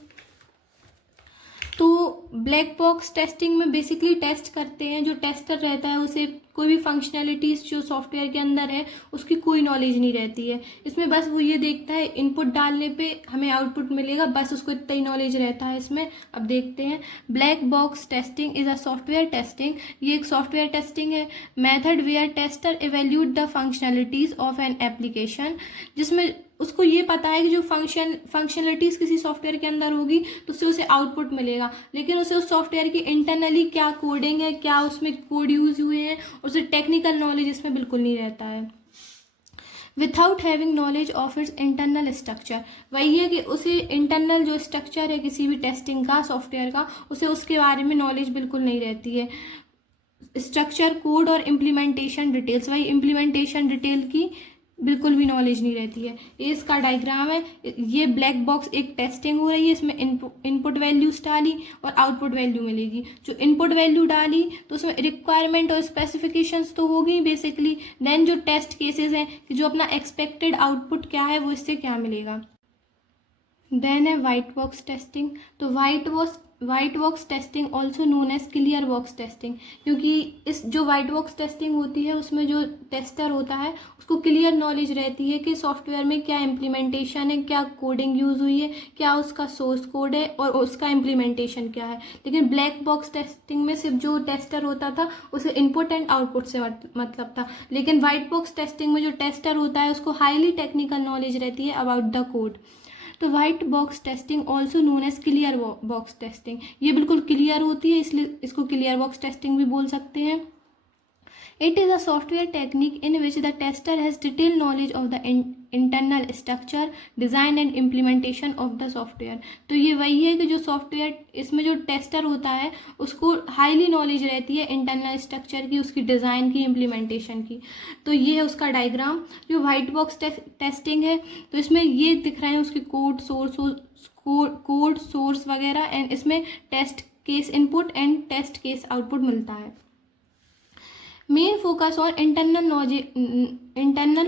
तो ब्लैक बॉक्स टेस्टिंग में बेसिकली टेस्ट करते हैं, जो टेस्टर रहता है उसे कोई भी फंक्शनैलिटीज़ जो सॉफ्टवेयर के अंदर है उसकी कोई नॉलेज नहीं रहती है। इसमें बस वो ये देखता है इनपुट डालने पे हमें आउटपुट मिलेगा, बस उसको इतना ही नॉलेज रहता है इसमें। अब देखते हैं, black box testing is a software testing. ये एक सॉफ्टवेयर टेस्टिंग है method where tester evaluate the functionalities of an application, जिसमें उसको ये पता है कि जो फंक्शनलिटीज़ किसी सॉफ्टवेयर के अंदर होगी तो उससे उसे आउटपुट मिलेगा, लेकिन उसे उस सॉफ्टवेयर की इंटरनली क्या कोडिंग है, क्या उसमें कोड यूज़ हुए हैं, उसे टेक्निकल नॉलेज इसमें बिल्कुल नहीं रहता है। Without having knowledge of its internal structure, वही है कि उसे इंटरनल जो स्ट्रक्चर है किसी भी टेस्टिंग का सॉफ्टवेयर का, उसे उसके बारे में नॉलेज बिल्कुल नहीं रहती है। स्ट्रक्चर, कोड और इम्प्लीमेंटेशन डिटेल्स, वही इम्प्लीमेंटेशन डिटेल की बिल्कुल भी नॉलेज नहीं रहती है। ये इसका डायग्राम है। ये ब्लैक बॉक्स एक टेस्टिंग हो रही है, इसमें इनपुट वैल्यूज डाली और आउटपुट वैल्यू मिलेगी। जो इनपुट वैल्यू डाली तो उसमें रिक्वायरमेंट और स्पेसिफिकेशंस तो होगी बेसिकली, देन जो टेस्ट केसेस हैं कि जो अपना एक्सपेक्टेड आउटपुट क्या है वो इससे क्या मिलेगा। देन है वाइट बॉक्स टेस्टिंग। तो white box testing also known as clear box testing, क्योंकि इस जो वाइट बॉक्स टेस्टिंग होती है उसमें जो टेस्टर होता है उसको क्लियर नॉलेज रहती है कि सॉफ्टवेयर में क्या इम्प्लीमेंटेशन है, क्या कोडिंग यूज़ हुई है, क्या उसका सोर्स कोड है और उसका इम्प्लीमेंटेशन क्या है। लेकिन ब्लैक बॉक्स टेस्टिंग में सिर्फ जो टेस्टर होता था उसे इनपुट एंड आउटपुट से मतलब था, लेकिन वाइट बॉक्स टेस्टिंग में जो टेस्टर होता है उसको हाईली टेक्निकल नॉलेज रहती है अबाउट द कोड। तो white box testing also known as clear box testing, ये बिल्कुल क्लियर होती है इसलिए इसको क्लियर बॉक्स टेस्टिंग भी बोल सकते हैं। It is a software technique in which the tester has detailed knowledge of the internal structure, design and implementation of the software। तो ये वही है कि जो सॉफ्टवेयर इसमें जो टेस्टर होता है उसको हाईली नॉलेज रहती है इंटरनल स्ट्रक्चर की, उसकी डिज़ाइन की, इम्प्लीमेंटेशन की। तो ये है उसका डायग्राम। जो वाइट बॉक्स टेस्टिंग है तो इसमें ये दिख रहे हैं उसके कोड सोर्स वगैरह, एंड इसमें test case input and test case output मिलता है। Main focus on internal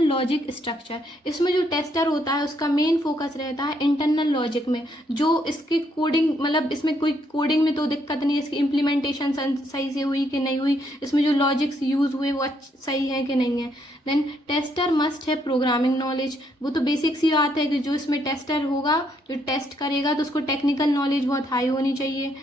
logic structure, इसमें जो टेस्टर होता है उसका मेन फोकस रहता है इंटरनल लॉजिक में, जो इसकी कोडिंग, मतलब इसमें कोई कोडिंग में तो दिक्कत नहीं है, इसकी इम्प्लीमेंटेशन सही से हुई कि नहीं हुई, इसमें जो लॉजिक्स यूज़ हुए वो सही है कि नहीं है। देन टेस्टर मस्ट है प्रोग्रामिंग नॉलेज, वो तो बेसिक सी बात है कि जो इसमें टेस्टर होगा जो टेस्ट करेगा तो उसको टेक्निकल नॉलेज बहुत हाई होनी चाहिए।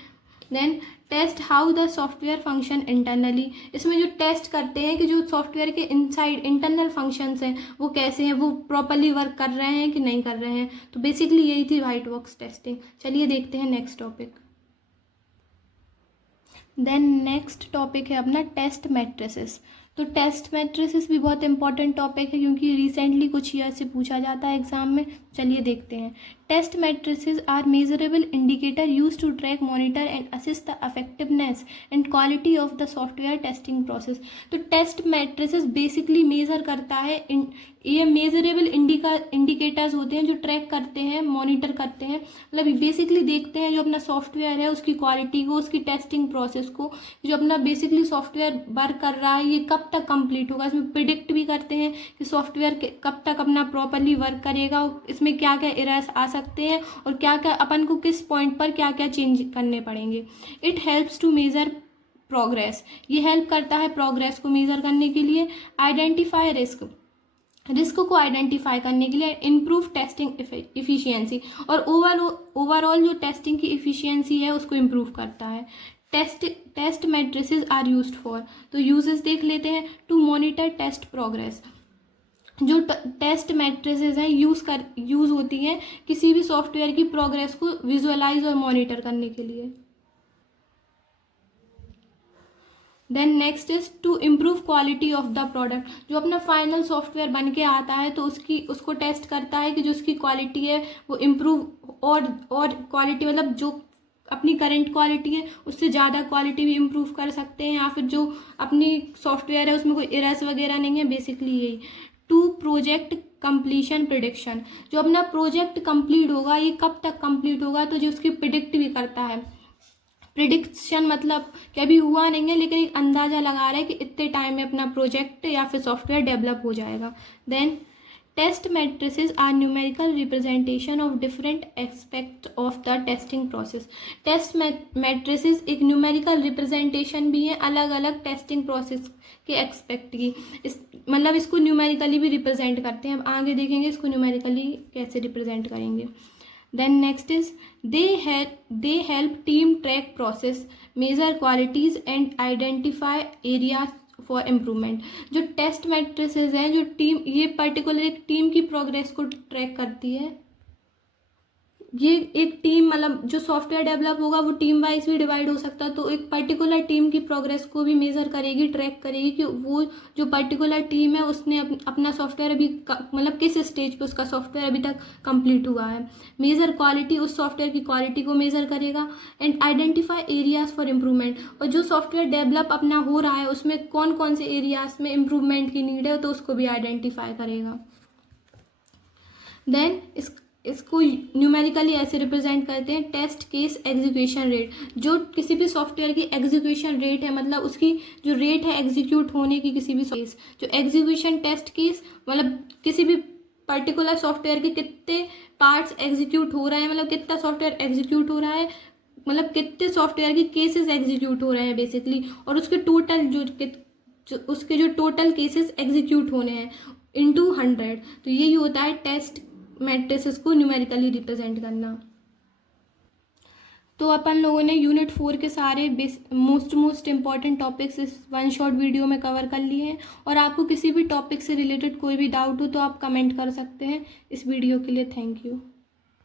Then test how the software function internally, इसमें जो टेस्ट करते हैं कि जो सॉफ्टवेयर के इनसाइड इंटरनल फंक्शंस हैं वो कैसे हैं, वो प्रॉपरली वर्क कर रहे हैं कि नहीं कर रहे हैं। तो बेसिकली यही थी व्हाइट बॉक्स टेस्टिंग। चलिए देखते हैं next topic. Then next topic है अपना टेस्ट मैट्रिसेस। तो टेस्ट मैट्रिसेस भी बहुत इंपॉर्टेंट टॉपिक है क्योंकि रिसेंटली कुछ ईयर से पूछा जाता है एग्जाम में। चलिए देखते हैं। Test matrices are measurable indicator use to track, monitor and assist the effectiveness and quality of the software testing process. तो टेस्ट मैट्रिसेस बेसिकली मेजर करता है, ये मेजरेबल इंडिकेटर्स होते हैं जो ट्रैक करते हैं, मॉनिटर करते हैं, मतलब बेसिकली देखते हैं जो अपना सॉफ्टवेयर है उसकी क्वालिटी को, उसकी टेस्टिंग प्रोसेस को, जो अपना बेसिकली सॉफ्टवेयर वर्क कर रहा है ये कब तक कंप्लीट होगा। इसमें प्रिडिक्ट भी करते हैं कि सॉफ्टवेयर कब तक अपना प्रॉपरली वर्क करेगा, इसमें क्या क्या एरर्स आ सकते हैं और क्या क्या अपन को किस पॉइंट पर क्या क्या चेंज करने पड़ेंगे। It helps to measure progress, ये हेल्प करता है प्रोग्रेस को मेजर करने के लिए। आइडेंटिफाई रिस्क, रिस्क को आइडेंटिफाई करने के लिए। इम्प्रूव टेस्टिंग इफिशियंसी, और ओवरऑल जो टेस्टिंग की इफिशियंसी है उसको इम्प्रूव करता है। Test matrices are used for, तो यूजेस देख लेते हैं। टू मॉनिटर टेस्ट प्रोग्रेस, जो टेस्ट मैट्रिसेस हैं यूज होती हैं किसी भी सॉफ्टवेयर की प्रोग्रेस को विजुअलाइज और मॉनिटर करने के लिए। Then next is to improve quality of the product, जो अपना फाइनल सॉफ्टवेयर बन के आता है तो उसको टेस्ट करता है कि जो उसकी क्वालिटी है वो इम्प्रूव और क्वालिटी, मतलब जो अपनी करंट क्वालिटी है उससे ज़्यादा क्वालिटी भी इम्प्रूव कर सकते हैं, या फिर जो अपनी सॉफ्टवेयर है उसमें कोई एरर्स वगैरह नहीं है। बेसिकली यही। टू प्रोजेक्ट कंप्लीशन प्रिडिक्शन, जो अपना प्रोजेक्ट कंप्लीट होगा ये कब तक कंप्लीट होगा, तो जो उसकी प्रिडिक्ट भी करता है। प्रिडिक्शन मतलब कि अभी हुआ नहीं है लेकिन एक अंदाज़ा लगा रहा है कि इतने टाइम में अपना प्रोजेक्ट या फिर सॉफ्टवेयर डेवलप हो जाएगा। Then test matrices are numerical representation of different aspect of the testing process. Test metrics एक न्यूमेरिकल रिप्रेजेंटेशन भी है अलग अलग टेस्टिंग प्रोसेस के एक्सपेक्ट की, मतलब इसको न्यूमेरिकली भी रिप्रेजेंट करते हैं। अब आगे देखेंगे इसको न्यूमेरिकली कैसे रिप्रेजेंट करेंगे। Then next is they help team track process, measure qualities and identify areas for improvement. जो टेस्ट मैट्रिसेस हैं, जो टीम, ये पर्टिकुलर एक टीम की प्रोग्रेस को ट्रैक करती है। ये एक टीम, मतलब जो सॉफ्टवेयर डेवलप होगा वो टीम वाइज भी डिवाइड हो सकता है, तो एक पर्टिकुलर टीम की प्रोग्रेस को भी मेजर करेगी, ट्रैक करेगी कि वो जो पर्टिकुलर टीम है उसने अपना सॉफ्टवेयर अभी मतलब किस स्टेज पे उसका सॉफ्टवेयर अभी तक कंप्लीट हुआ है। मेजर क्वालिटी, उस सॉफ्टवेयर की क्वालिटी को मेजर करेगा। And identify areas for improvement, और जो सॉफ्टवेयर डेवलप अपना हो रहा है उसमें कौन कौन से एरियाज में इम्प्रूवमेंट की नीड है तो उसको भी आइडेंटिफाई करेगा। देन इसको न्यूमेरिकली ऐसे रिप्रेजेंट करते हैं। टेस्ट केस एग्जीक्यूशन रेट, जो किसी भी सॉफ्टवेयर की एग्जीक्यूशन रेट है, मतलब उसकी जो रेट है एग्जीक्यूट होने की किसी भी केस, जो एग्जीक्यूशन टेस्ट केस मतलब किसी भी पर्टिकुलर सॉफ्टवेयर के कितने पार्ट्स एग्जीक्यूट हो रहे हैं, मतलब कितना सॉफ्टवेयर एग्जीक्यूट हो रहा है, मतलब कितने सॉफ्टवेयर के केसेस एग्जीक्यूट हो रहे हैं बेसिकली, और उसके टोटल उसके जो टोटल केसेस एग्जीक्यूट होने हैं इनटू 100। तो यही होता है टेस्ट मैट्रिसेस को न्यूमेरिकली रिप्रेजेंट करना। तो अपन लोगों ने यूनिट 4 के सारे मोस्ट इम्पॉर्टेंट टॉपिक्स इस वन शॉट वीडियो में कवर कर लिए हैं, और आपको किसी भी टॉपिक से रिलेटेड कोई भी डाउट हो तो आप कमेंट कर सकते हैं। इस वीडियो के लिए थैंक यू।